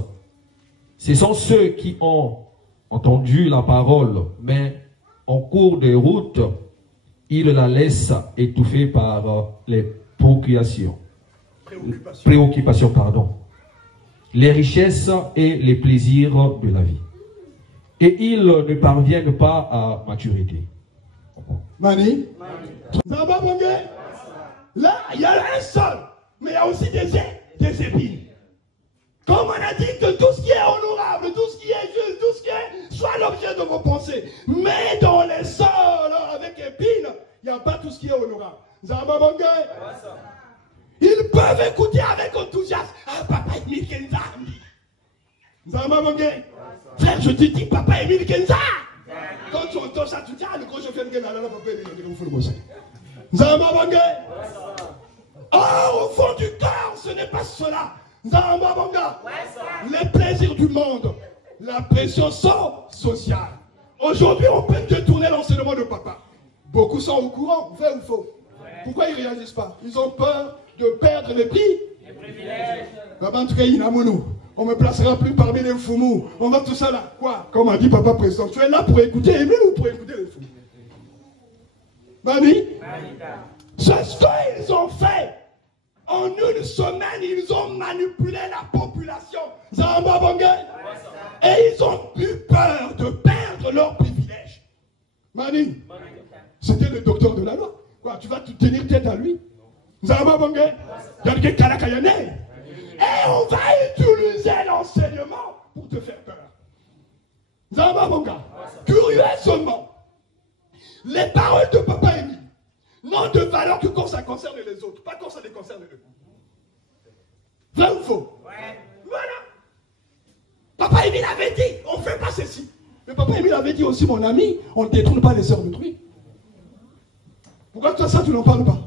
ce sont ceux qui ont entendu la parole, mais en cours de route, ils la laissent étouffer par les préoccupations, les richesses et les plaisirs de la vie. Et ils ne parviennent pas à maturité. Mani, là, il y a un sol, mais il y a aussi des épines. Comme on a dit que tout ce qui est honorable, tout ce qui est juste, tout ce qui est, soit l'objet de vos pensées. Mais dans les sols avec épines, il n'y a pas tout ce qui est honorable. Ils peuvent écouter avec enthousiasme. Ah, papa Emile Kenza. Frère, je te dis, papa Emile Kenza. Quand tu entends ça, tu dis, ah, le gros chef de la papa Emile. Oh, au fond du cœur, ce n'est pas cela. Les plaisirs du monde, la pression sociale. Aujourd'hui, on peut détourner l'enseignement de papa. Beaucoup sont au courant, vrai ou faux? Pourquoi ils ne réagissent pas? Ils ont peur de perdre les privilèges. En tout cas, on ne me placera plus parmi les foumous. On va tout ça là. Quoi? Comme a dit papa président, tu es là pour écouter Émile ou pour écouter les foumous? Mani, c'est ce qu'ils ont fait. En une semaine, ils ont manipulé la population. Et ils ont eu peur de perdre leurs privilèges. Mani, c'était le docteur de la loi. Quoi, tu vas te tenir tête à lui. Et on va utiliser l'enseignement pour te faire peur. Curieusement, les paroles de papa Émile n'ont de valeur que quand ça concerne les autres, pas quand ça les concerne eux. Vrai ou faux? Voilà. Papa Émile avait dit, on ne fait pas ceci. Mais papa Émile avait dit aussi, mon ami, on ne détourne pas les sœurs d'autrui. Pourquoi toi ça, tu n'en parles pas?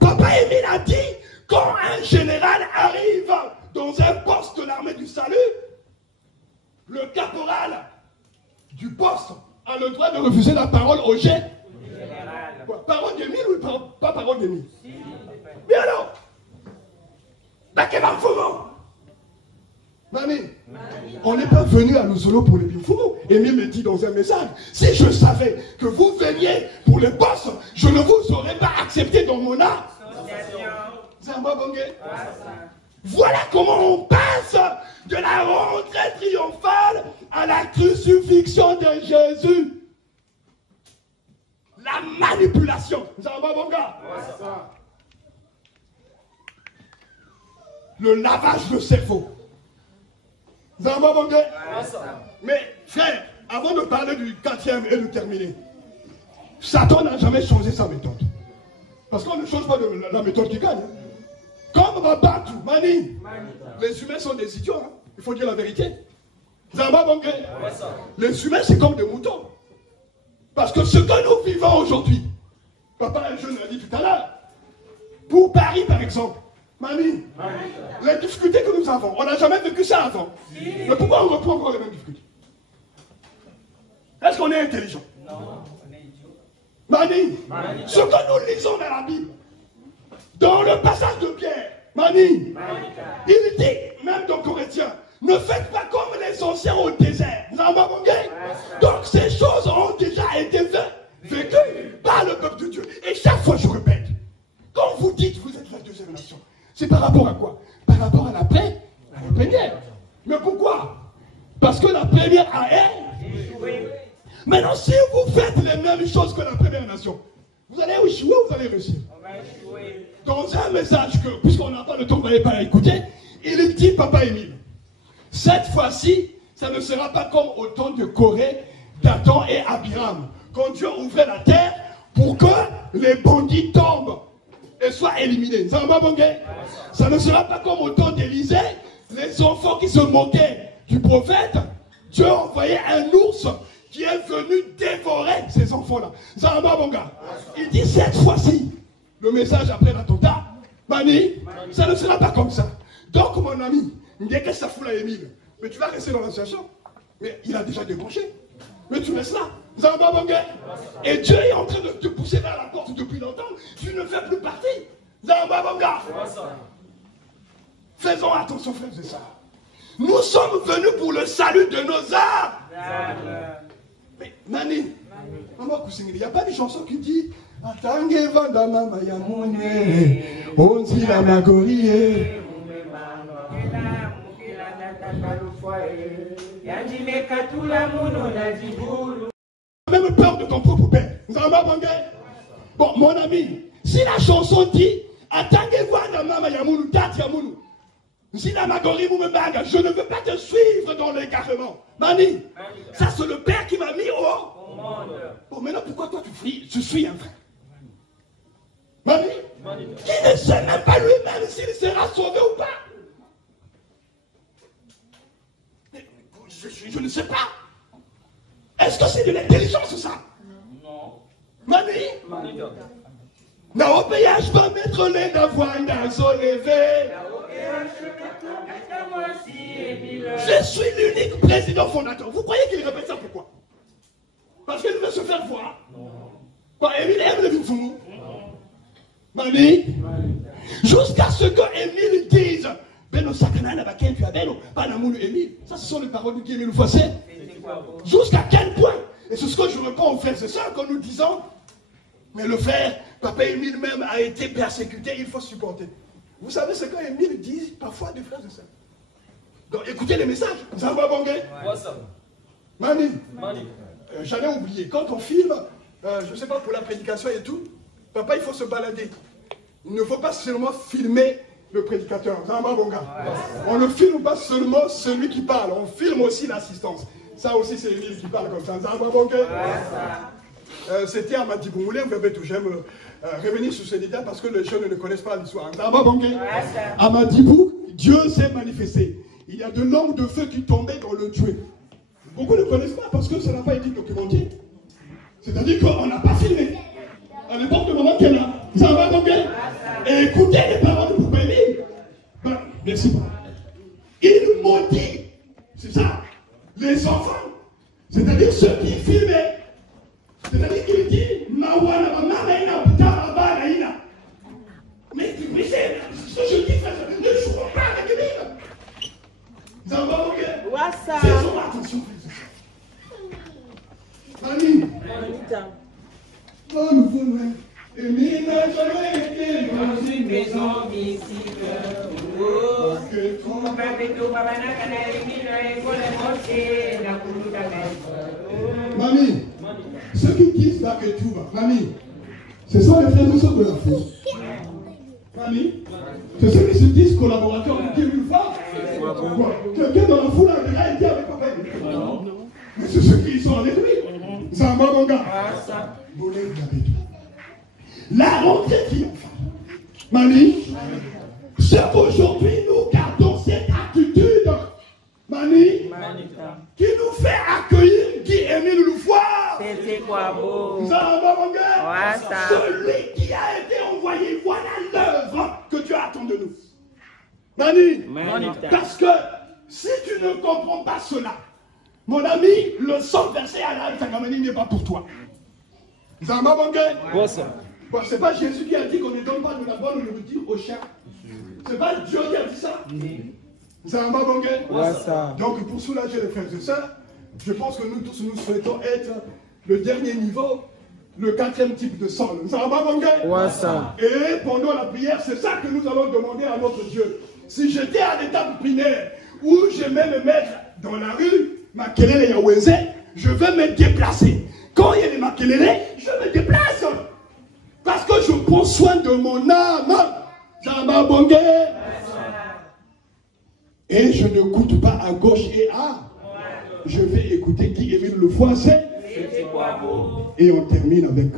Papa Émile a dit, quand un général arrive dans un poste de l'armée du salut, le caporal du poste a le droit de refuser la parole au général. Parole d'Émile ou pas parole d'Émile? Mais alors, ben Mami, on n'est pas venu à Luzolo pour les bifous. Émile me dit dans un message, si je savais que vous veniez pour les boss, je ne vous aurais pas accepté dans mon art. Voilà comment on passe de la rentrée triomphale à la crucifixion de Jésus. La manipulation. Le lavage de cerveau. Mais frère, avant de parler du 4e et de terminer, Satan n'a jamais changé sa méthode. Parce qu'on ne change pas de la méthode qui gagne. Comme Rabatou, Mani, les humains sont des idiots, hein? Il faut dire la vérité. Les humains, c'est comme des moutons. Parce que ce que nous vivons aujourd'hui, papa et je l'a dit tout à l'heure, pour Paris par exemple, Mani, les difficultés que nous avons, on n'a jamais vécu ça avant. Mais pourquoi on reprend encore les mêmes difficultés? Est-ce qu'on est intelligent? Non, on est idiot. Mani, ce que nous lisons dans la Bible, dans le passage de Pierre, Mani, il dit, même dans Corinthiens, ne faites pas comme les anciens au désert. Donc ces choses ont déjà été vécues par le peuple de Dieu. Et chaque fois je répète, quand vous dites que vous êtes la deuxième nation, c'est par rapport à quoi? Par rapport à la première. Mais pourquoi? Parce que la première a échoué. Maintenant, si vous faites les mêmes choses que la première nation, vous allez échouer ou vous allez réussir? On va échouer. Dans un message que, puisqu'on n'a pas le temps, vous n'allez pas écouter, il dit, Papa Émile, cette fois-ci, ça ne sera pas comme au temps de Corée, d'Adam et Abiram, quand Dieu ouvrait la terre pour que les bandits tombent et soient éliminés. Ça ne sera pas comme au temps d'Élisée, les enfants qui se moquaient du prophète, Dieu envoyait un ours qui est venu dévorer ces enfants-là. Il dit cette fois-ci, le message après l'attentat, Mani, ça ne sera pas comme ça. Donc mon ami, mais tu vas rester dans l'association. Mais il a déjà débranché. Mais tu restes là. Et Dieu est en train de te pousser vers la porte depuis longtemps. Tu ne fais plus partie. Faisons attention, frères et sœurs. Nous sommes venus pour le salut de nos âmes. Mais Nani, il n'y a pas de chanson qui dit Atange vanda mama ya mune, onzi la magorie. Même peur de ton propre père. Bon, mon ami, si la chanson dit Atange vanda mama ya munu, tati ya munu, si la magorie me bague, je ne veux pas te suivre dans l'égarement. Mani, ça c'est le père qui m'a mis au monde. Bon, maintenant pourquoi toi tu suis un frère? Mani, qui ne sait même pas lui-même s'il sera sauvé ou pas. Je ne sais pas. Est-ce que c'est de l'intelligence ça? Non. Mani, non, au pays, je vais mettre les d'avoine dans son levé. Je suis l'unique président fondateur. Vous croyez qu'il répète ça pourquoi? Parce qu'il veut se faire voir. Bon, Émile aime le Vinfou. Mani, jusqu'à ce que Émile dise Beno Sakana n'a pas qu'un tu as Beno, pas d'amour Émile. Ça, ce sont les paroles de Émile Fossé. Jusqu'à quel point? Et c'est ce que je réponds aux frères et sœurs quand nous disons mais le frère, papa Émile même a été persécuté, il faut supporter. Vous savez ce qu'Émile dit parfois des frères et sœurs. Donc écoutez les messages. Ça va bonguer? Mani, j'allais oublier. Quand on filme, je ne sais pas pour la prédication et tout, papa il faut se balader. Il ne faut pas seulement filmer le prédicateur. On ne filme pas seulement celui qui parle, on filme aussi l'assistance. Ça aussi c'est Émile qui parle comme ça. C'était à Madiboumoulet, j'aime revenir sur ce détail parce que les jeunes ne connaissent pas l'histoire. À Madibou, Dieu s'est manifesté. Il y a de langues de feu qui tombaient dans le Dieu. Beaucoup ne connaissent pas parce que ça n'a pas été documenté. C'est-à-dire qu'on n'a pas filmé. À n'importe quel moment qu'elle a. Ça va donc et écoutez les paroles de Poupélie. Ben, merci. Il maudit, c'est ça, les enfants. C'est-à-dire ceux qui filmaient. C'est-à-dire qu'il dit mais ce que je dis, frère, ne jouons pas une maison mystique. Mamie, ceux qui disent là que tu vas, mamie, ce sont les frères et sœurs de la foi. Mamie, c'est ceux qui se disent collaborateurs de Dieu une fois. Quelqu'un dans la foule a déjà été avec papa. Non. Mais c'est ceux qui sont avec lui. Zamba Bonga. La rentrée triomphale. Mamie, c'est qu'aujourd'hui nous gardons cette attitude, mamie, qui nous fait accueillir Guy-Émile Loufoy. C'est quoi beau? Zamba Bonga. Celui qui a été envoyé, voilà l'œuvre que Dieu attend de nous. Mamie, parce que si tu ne comprends pas cela, mon ami, le 100 verset à la Tagamani n'est pas pour toi. Zamba Bonga. C'est pas Jésus qui a dit qu'on ne donne pas de la bonne nourriture aux chiens. C'est pas Dieu qui a dit ça. Zamba Bonga. Donc pour soulager les frères et sœurs, je pense que nous tous nous souhaitons être le dernier niveau, le 4e type de sang. Zamba Bonga. Et pendant la prière, c'est ça que nous allons demander à notre Dieu. Si j'étais à l'étape primaire où j'aimais me mettre dans la rue, Makelele Yaweze, je vais me déplacer. Quand il y a les Makelele, je me déplace. Parce que je prends soin de mon âme. Zamba Bonga. Et je ne coûte pas à gauche et à. Je vais écouter Guy-Émile Loufoy. Et on termine avec.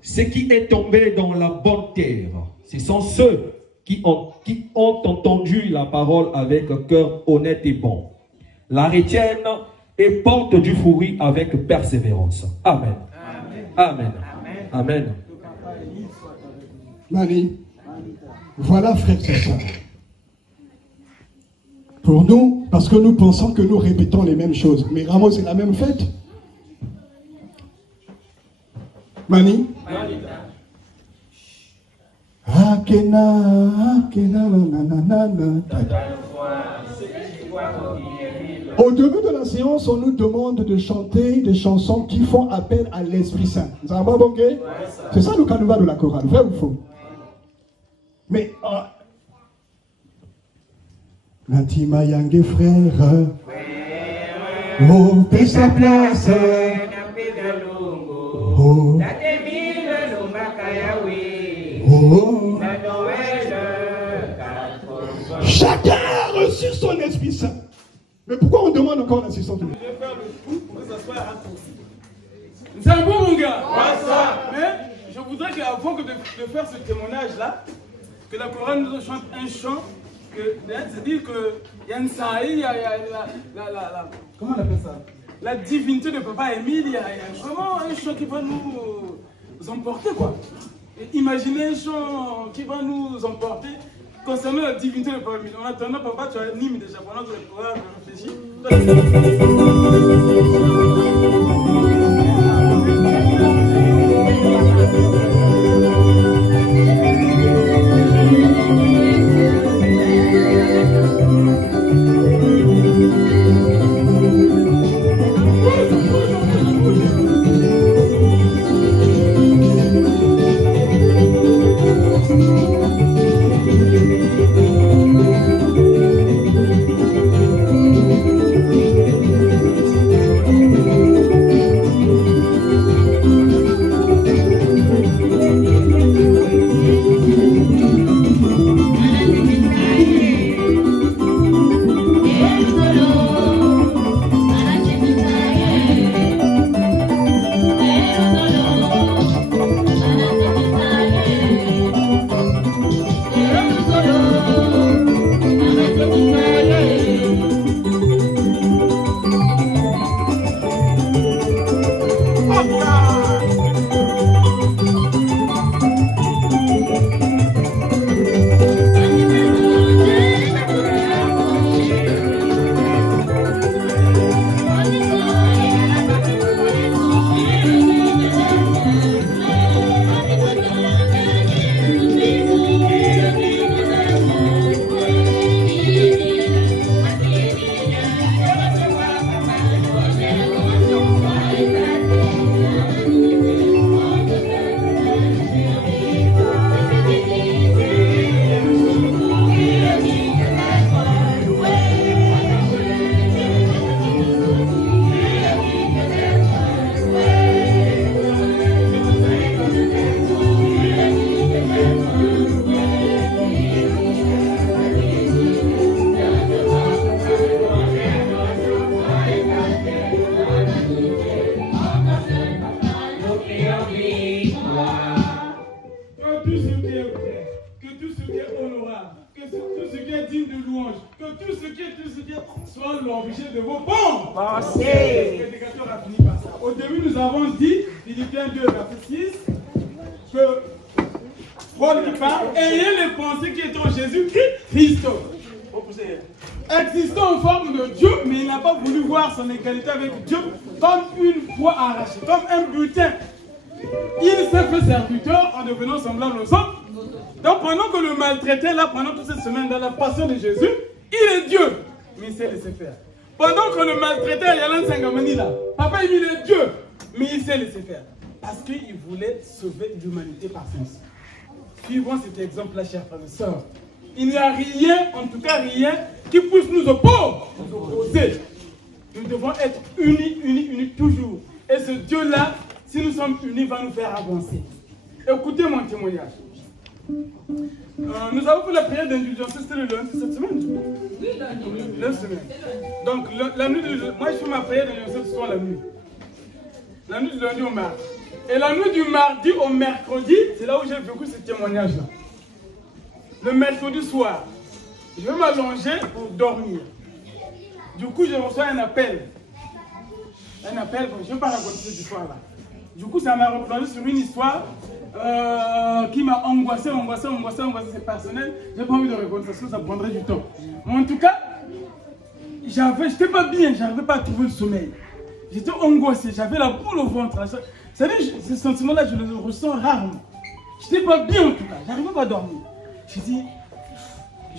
Ce qui est tombé dans la bonne terre, ce sont ceux qui ont entendu la parole avec un cœur honnête et bon. La retiennent et portent du fruit avec persévérance. Amen. Amen. Amen. Mani, voilà frères et sœurs. Pour nous, parce que nous pensons que nous répétons les mêmes choses. Mais Ramos, c'est la même fête. Mani. Au début de la séance, on nous demande de chanter des chansons qui font appel à l'Esprit Saint. C'est ça le canevas de la chorale, vrai ou faux? Mais Natima Yangue frère, oh, paix sa place. Oh. Oh. Chacun a reçu son Esprit Saint. Mais pourquoi on demande encore l'assistance de Dieu? Je vais faire le coup pour que ça soit raccourci. C'est un bon mon gars. Mais je voudrais qu'avant de faire ce témoignage-là, que la chorale nous chante un chant, c'est-à-dire qu'il y a une saïe, il y a comment on appelle ça? La divinité de Papa Émile, il y a vraiment un chant qui va nous emporter, quoi. Et imaginez un chant qui va nous emporter concernant la divinité de Papa Émile. En attendant, papa, tu animes déjà pendant que le chorale réfléchit. tout ce qui est vrai, que tout ce qui est honorable, que tout ce qui est digne de louange, que tout ce qui est soit l'objet de vos bons pensées. Le prédicateur a fini par ça. Au début, nous avons dit, Philippiens 2, verset 6, que Paul qui parle, ayez les pensées qui étaient en Jésus-Christ. Existant en forme de Dieu, mais il n'a pas voulu voir son égalité avec Dieu comme une voie arrachée, comme un butin. Il s'est fait serviteur en devenant semblable aux hommes. Donc pendant que le maltraitait là, pendant toute cette semaine dans la passion de Jésus, il est Dieu, mais il s'est laissé faire. Pendant que le maltraitait à Yalan Sangamani là, papa il est Dieu, mais il s'est laissé faire. Parce qu'il voulait sauver l'humanité par sens. Suivons cet exemple là, chers frères et sœurs. Il n'y a rien, en tout cas rien, qui puisse nous opposer. Nous devons être unis toujours. Et ce Dieu-là, si nous sommes unis, va nous faire avancer. Écoutez mon témoignage. Nous avons fait la prière d'indulgence, c'était le lundi cette semaine. Oui, la semaine. Donc, la nuit de... Moi, je fais ma prière d'indulgence ce soir la nuit. La nuit du lundi au mardi. Et la nuit du mardi au mercredi, c'est là où j'ai vécu ce témoignage-là. Le mercredi soir, je vais m'allonger pour dormir. Du coup, je reçois un appel. Un appel, je ne vais pas raconter cette histoire-là. Du coup, ça m'a replongé sur une histoire qui m'a angoissé, c'est personnel. Je n'ai pas envie de raconter ça, ça prendrait du temps. Mais en tout cas, je n'étais pas bien, je n'arrivais pas à trouver le sommeil. J'étais angoissé, j'avais la boule au ventre. Vous savez, ce sentiment-là, je le ressens rarement. Je n'étais pas bien en tout cas, je n'arrivais pas à dormir. Je dis,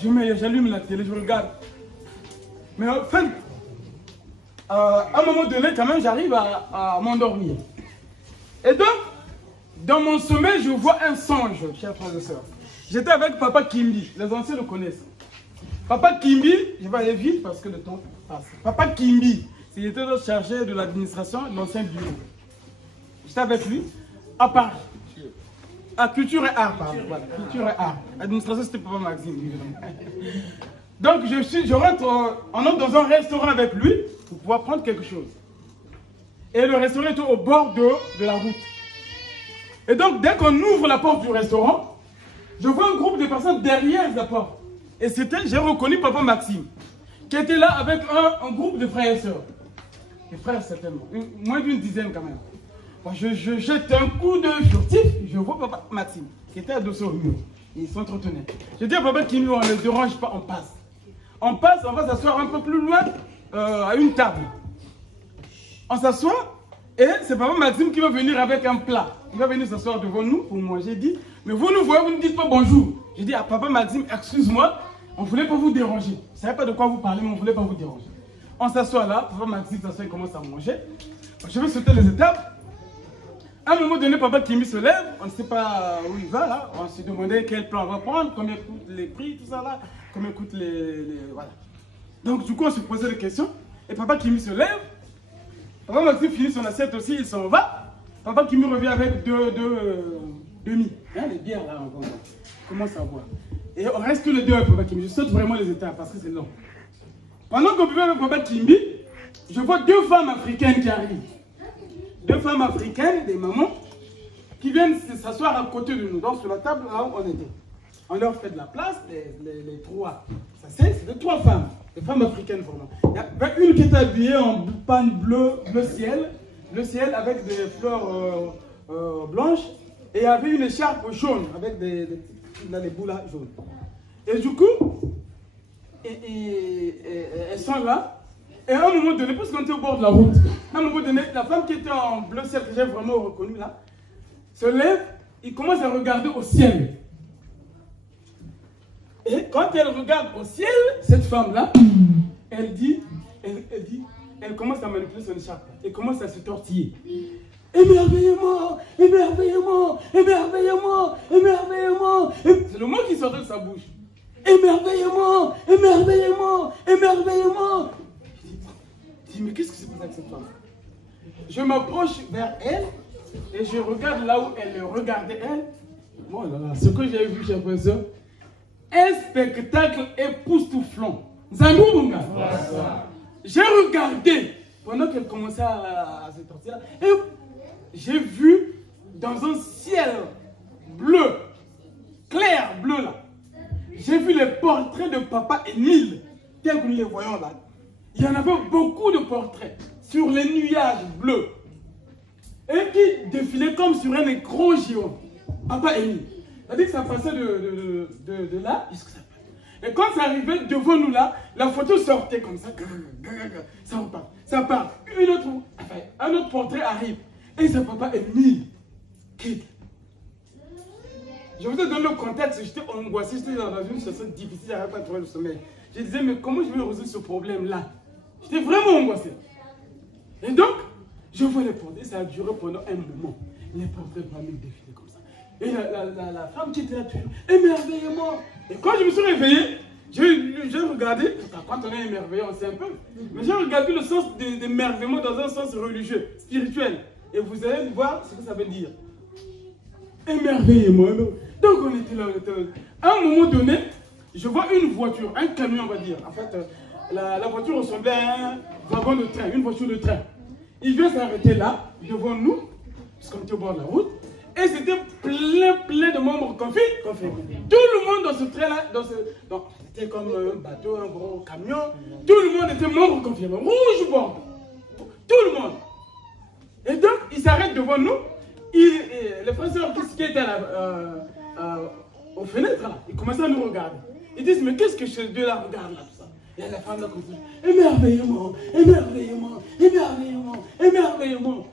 j'allume la télé, je regarde. Mais enfin, à un moment donné, quand même, j'arrive à m'endormir. Et donc, dans mon sommeil, je vois un songe, chers frères et sœurs. J'étais avec Papa Kimbi, les anciens le connaissent. Papa Kimbi, je vais aller vite parce que le temps passe. Papa Kimbi, c'était le chargé de l'administration de l'ancien bureau. J'étais avec lui, à Paris. Ah, culture et art, pardon. Voilà, culture et art. Administration, c'était Papa Maxime, évidemment. Donc, je rentre, on entre dans un restaurant avec lui pour pouvoir prendre quelque chose. Et le restaurant était au bord de la route. Et donc, dès qu'on ouvre la porte du restaurant, je vois un groupe de personnes derrière la porte. Et j'ai reconnu Papa Maxime, qui était là avec un groupe de frères et sœurs. Des frères, certainement. Moins d'une dizaine, quand même. Je jette un coup de furtif, je vois Papa Maxime, qui était adossé au mur. Ils s'entretenaient. Je dis à Papa Kimi, on ne le dérange pas, on passe. On passe, on va s'asseoir un peu plus loin, à une table. On s'assoit, et c'est Papa Maxime qui va venir avec un plat. Il va venir s'asseoir devant nous pour manger. Il dit, mais vous nous voyez, vous ne dites pas bonjour. Je dis à Papa Maxime, excuse-moi, on ne voulait pas vous déranger. Je ne savais pas de quoi vous parlez, mais on ne voulait pas vous déranger. On s'assoit là, Papa Maxime s'assoit et commence à manger. Je vais sauter les étapes. À un moment donné, Papa Kimi se lève, on ne sait pas où il va là, on se demandait quel plan on va prendre, combien coûtent les prix, tout ça là, combien coûtent voilà. Donc du coup, on se posait des questions, et Papa Kimi se lève, Papa Maxime finit son assiette aussi, il s'en va, Papa Kimi revient avec deux demi, hein, les bières là, on commence à boire. Et on reste tous les deux avec Papa Kimi, je saute vraiment les étapes parce que c'est long. Pendant qu'on buvait avec Papa Kimi, je vois deux femmes africaines qui arrivent. Deux femmes africaines, des mamans, qui viennent s'asseoir à côté de nous, donc sur la table là où on était. On leur fait de la place, les trois. Ça c'est trois femmes, des femmes africaines vraiment. Il y avait une qui était habillée en panne bleu ciel avec des fleurs blanches, et il y avait une écharpe jaune avec des boules jaunes. Et du coup, elles sont là. Et à un moment donné, parce qu'on était au bord de la route, à un moment donné, la femme qui était en bleu ciel, que j'ai vraiment reconnue là, se lève, il commence à regarder au ciel. Et quand elle regarde au ciel, cette femme-là, elle commence à manipuler son écharpe. Elle commence à se tortiller. Émerveillez-moi, émerveillez-moi, émerveillez-moi, émerveillez-moi. C'est le mot qui sortait de sa bouche. Émerveillez-moi, émerveillez-moi, émerveillez-moi. Je dis, mais qu'est-ce que c'est passé avec cette femme? Je m'approche vers elle et je regarde là où elle regardait elle. Bon, là, ce que j'ai vu, chers frères, un spectacle époustouflant. Zangounga. J'ai regardé pendant qu'elle commençait à se tortiller et j'ai vu dans un ciel bleu bleu là, j'ai vu les portraits de papa Émile, tels que nous les voyons là. Il y en avait beaucoup de portraits sur les nuages bleus. Et qui défilaient comme sur un écran géant. Papa Émile. C'est-à-dire que ça passait de là jusqu'à ça. Et quand ça arrivait devant nous là, la photo sortait comme ça. Ça repart. Ça part. Un autre portrait arrive. Et c'est papa Émile. Qui? Je vous ai donné le contexte. J'étais angoissé. J'étais dans une situation difficile. Je n'avais pas trouvé le sommeil. Je disais, mais comment je vais résoudre ce problème-là? J'étais vraiment angoissé. Et donc, je vois les portraits. Ça a duré pendant un moment. Les portraits vraiment défilaient comme ça. Et la femme qui était là, émerveillement. Et quand je me suis réveillé, j'ai regardé, quand on est émerveillé, on sait un peu, mais j'ai regardé le sens d'émerveillement dans un sens religieux, spirituel. Et vous allez voir ce que ça veut dire. Émerveillement. Donc on était là, À un moment donné, je vois une voiture, un camion on va dire. En fait, la voiture ressemblait à un wagon de train, une voiture de train. Il vient s'arrêter là, devant nous, puisqu'on était au bord de la route. Et c'était plein de membres confirmés. Tout le monde dans ce train-là, c'était comme un bateau, un gros camion. Tout le monde était membre confirmé. Rouge bord. Tout le monde. Et donc, ils s'arrêtent devant nous. Les frères et sœurs qui étaient aux fenêtres, là, ils commençaient à nous regarder. Ils disent, mais qu'est-ce que ce Dieu-là regarde là, tout ça? Et la femme là, comme ça, émerveillement, émerveillement, émerveillement, émerveillement.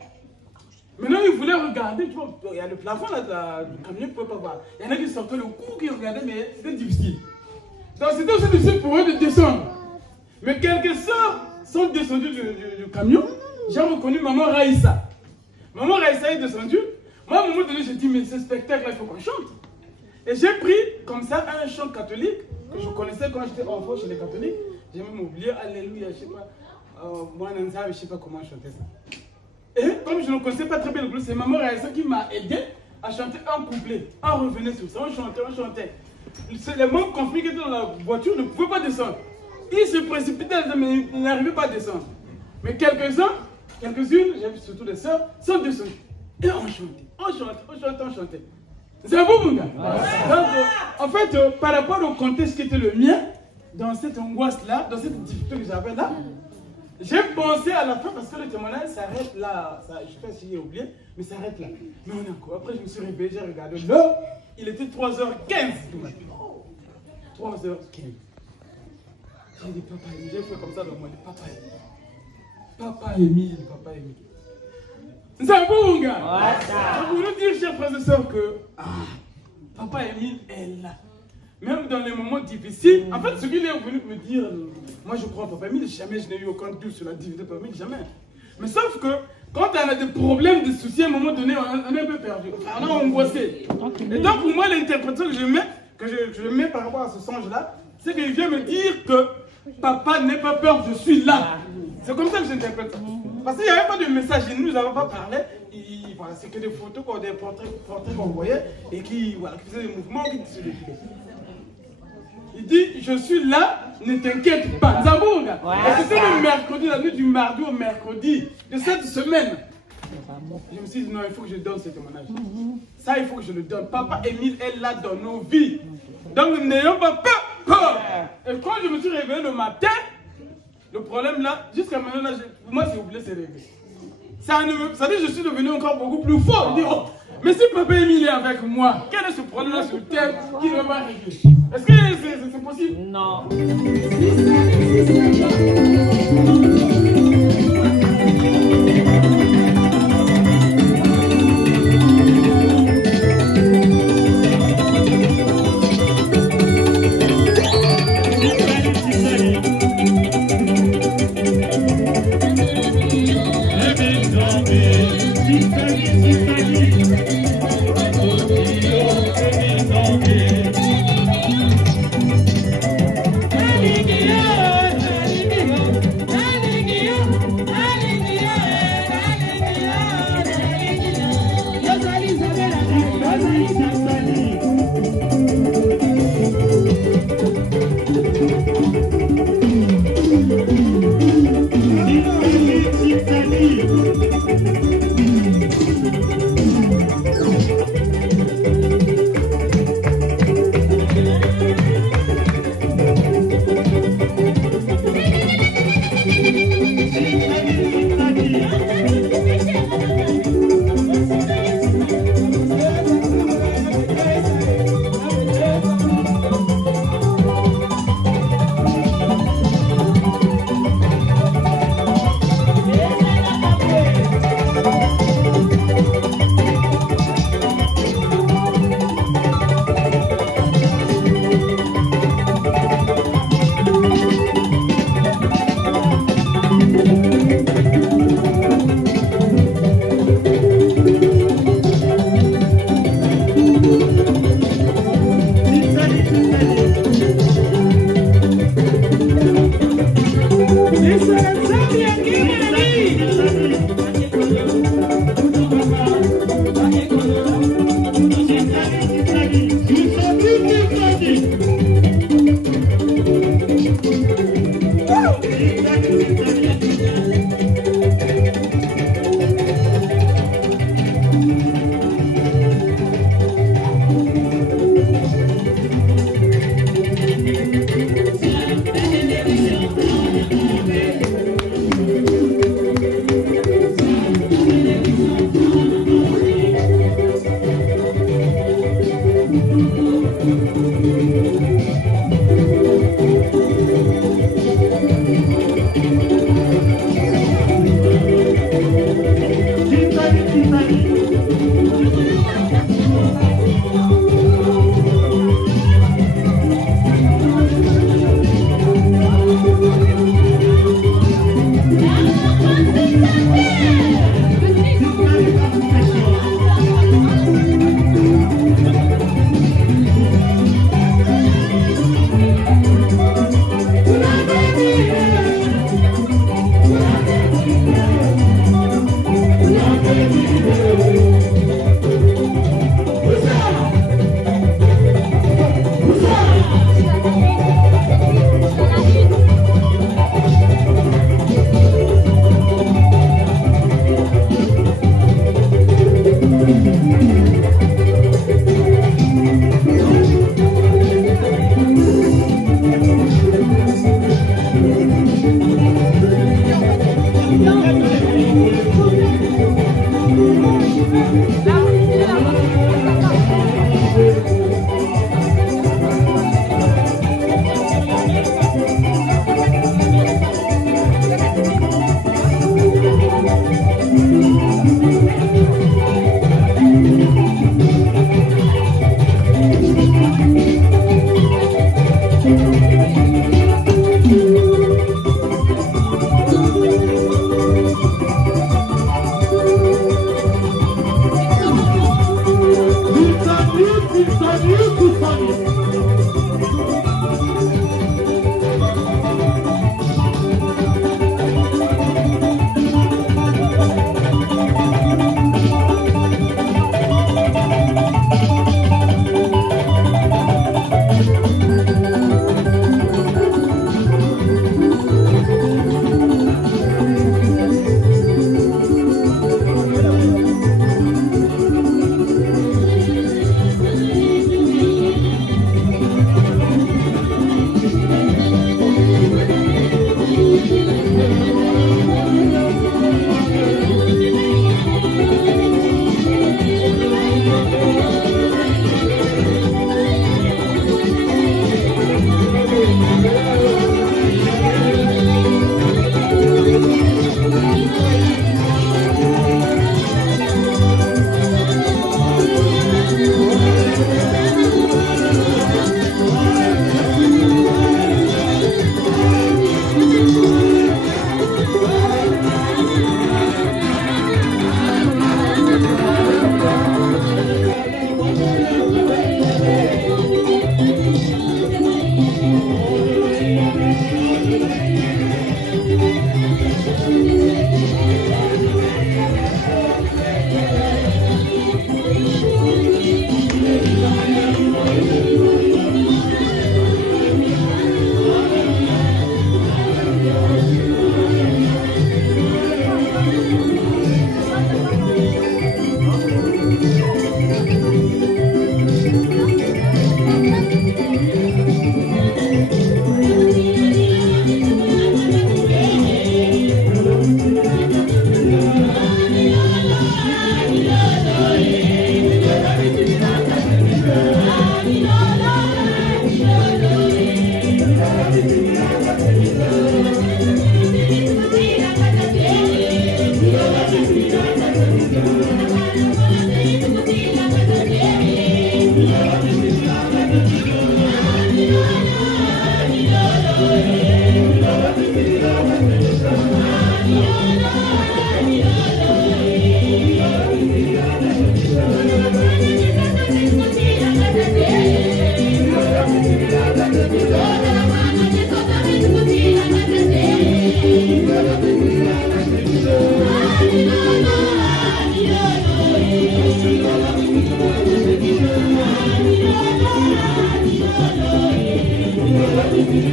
Maintenant, ils voulaient regarder, tu vois, il y a le plafond là, du camion, ils ne pouvaient pas voir. Il y en a qui sortaient le cou, qui regardaient, mais c'était difficile. Donc c'était aussi difficile pour eux de descendre. Mais quelques sœurs sont descendues du camion. J'ai reconnu maman Raïssa. Maman Raïssa est descendue. Moi, à un moment donné, j'ai dit, mais ce spectacle-là, il faut qu'on chante. Et j'ai pris comme ça un chant catholique que je connaissais quand j'étais enfant chez les catholiques. J'ai même oublié, Alléluia, je ne sais pas. Moi, je ne sais pas comment chanter ça. Et comme je ne connaissais pas très bien le blues, c'est maman Raïssa qui m'a aidé à chanter un couplet. On revenait sur ça, on chantait. Les membres conflits qui étaient dans la voiture ne pouvaient pas descendre. Ils se précipitaient, mais ils n'arrivaient pas à descendre. Mais quelques-unes, j'ai vu surtout des sœurs, sont descendues. Et on chantait. C'est à vous, mon gars. Donc, en fait, par rapport au contexte qui était le mien, dans cette angoisse-là, dans cette difficulté que j'avais là, j'ai pensé à la fin parce que le témoignage s'arrête là. Je ne sais pas si j'ai oublié, mais ça arrête là. Mais on est encore. Après, je me suis réveillé, j'ai regardé l'heure. Il était 3h15 du matin. 3h15. J'ai dit, papa Émile, j'ai fait comme ça dans mon lit. Papa Émile. C'est un bon gars. Je voulais dire, chers frères et sœurs, que papa Émile est là. Même dans les moments difficiles, en fait, ce qu'il est venu me dire, moi je crois en papa Émile, jamais je n'ai eu aucun doute sur la divinité de papa Émile, jamais. Mais sauf que quand on a des problèmes, des soucis, à un moment donné, on est un peu perdu. On a angoissé. Et donc, pour moi, l'interprétation que je mets par rapport à ce songe-là, c'est qu'il vient me dire que papa, n'aie pas peur, je suis là. C'est comme ça que j'interprète ça. Parce qu'il n'y avait pas de message, nous n'avons pas parlé. Voilà, c'est que des photos, des portraits qu'on voyait et qui faisaient des mouvements, qui se défilaient. Il dit, je suis là, ne t'inquiète pas. Zabonga. Et c'était le mercredi, la nuit du mardi au mercredi de cette semaine. Je me suis dit, non, il faut que je donne ce témoignage. Ça, il faut que je le donne. Papa Émile est là dans nos vies. Donc, n'ayons pas peur. Et quand je me suis réveillé le matin, le problème là, jusqu'à maintenant, là, pour moi, j'ai oublié, c'est réglé. Ça dit, je suis devenu encore beaucoup plus fort. Il dit, oh, mais si Papa Émile est avec moi, quel est ce problème-là sur terre qui ne va pas régler? Est-ce que c'est possible? Non. Thank you.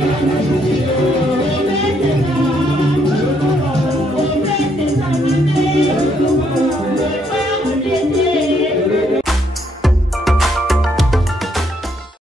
Thank you.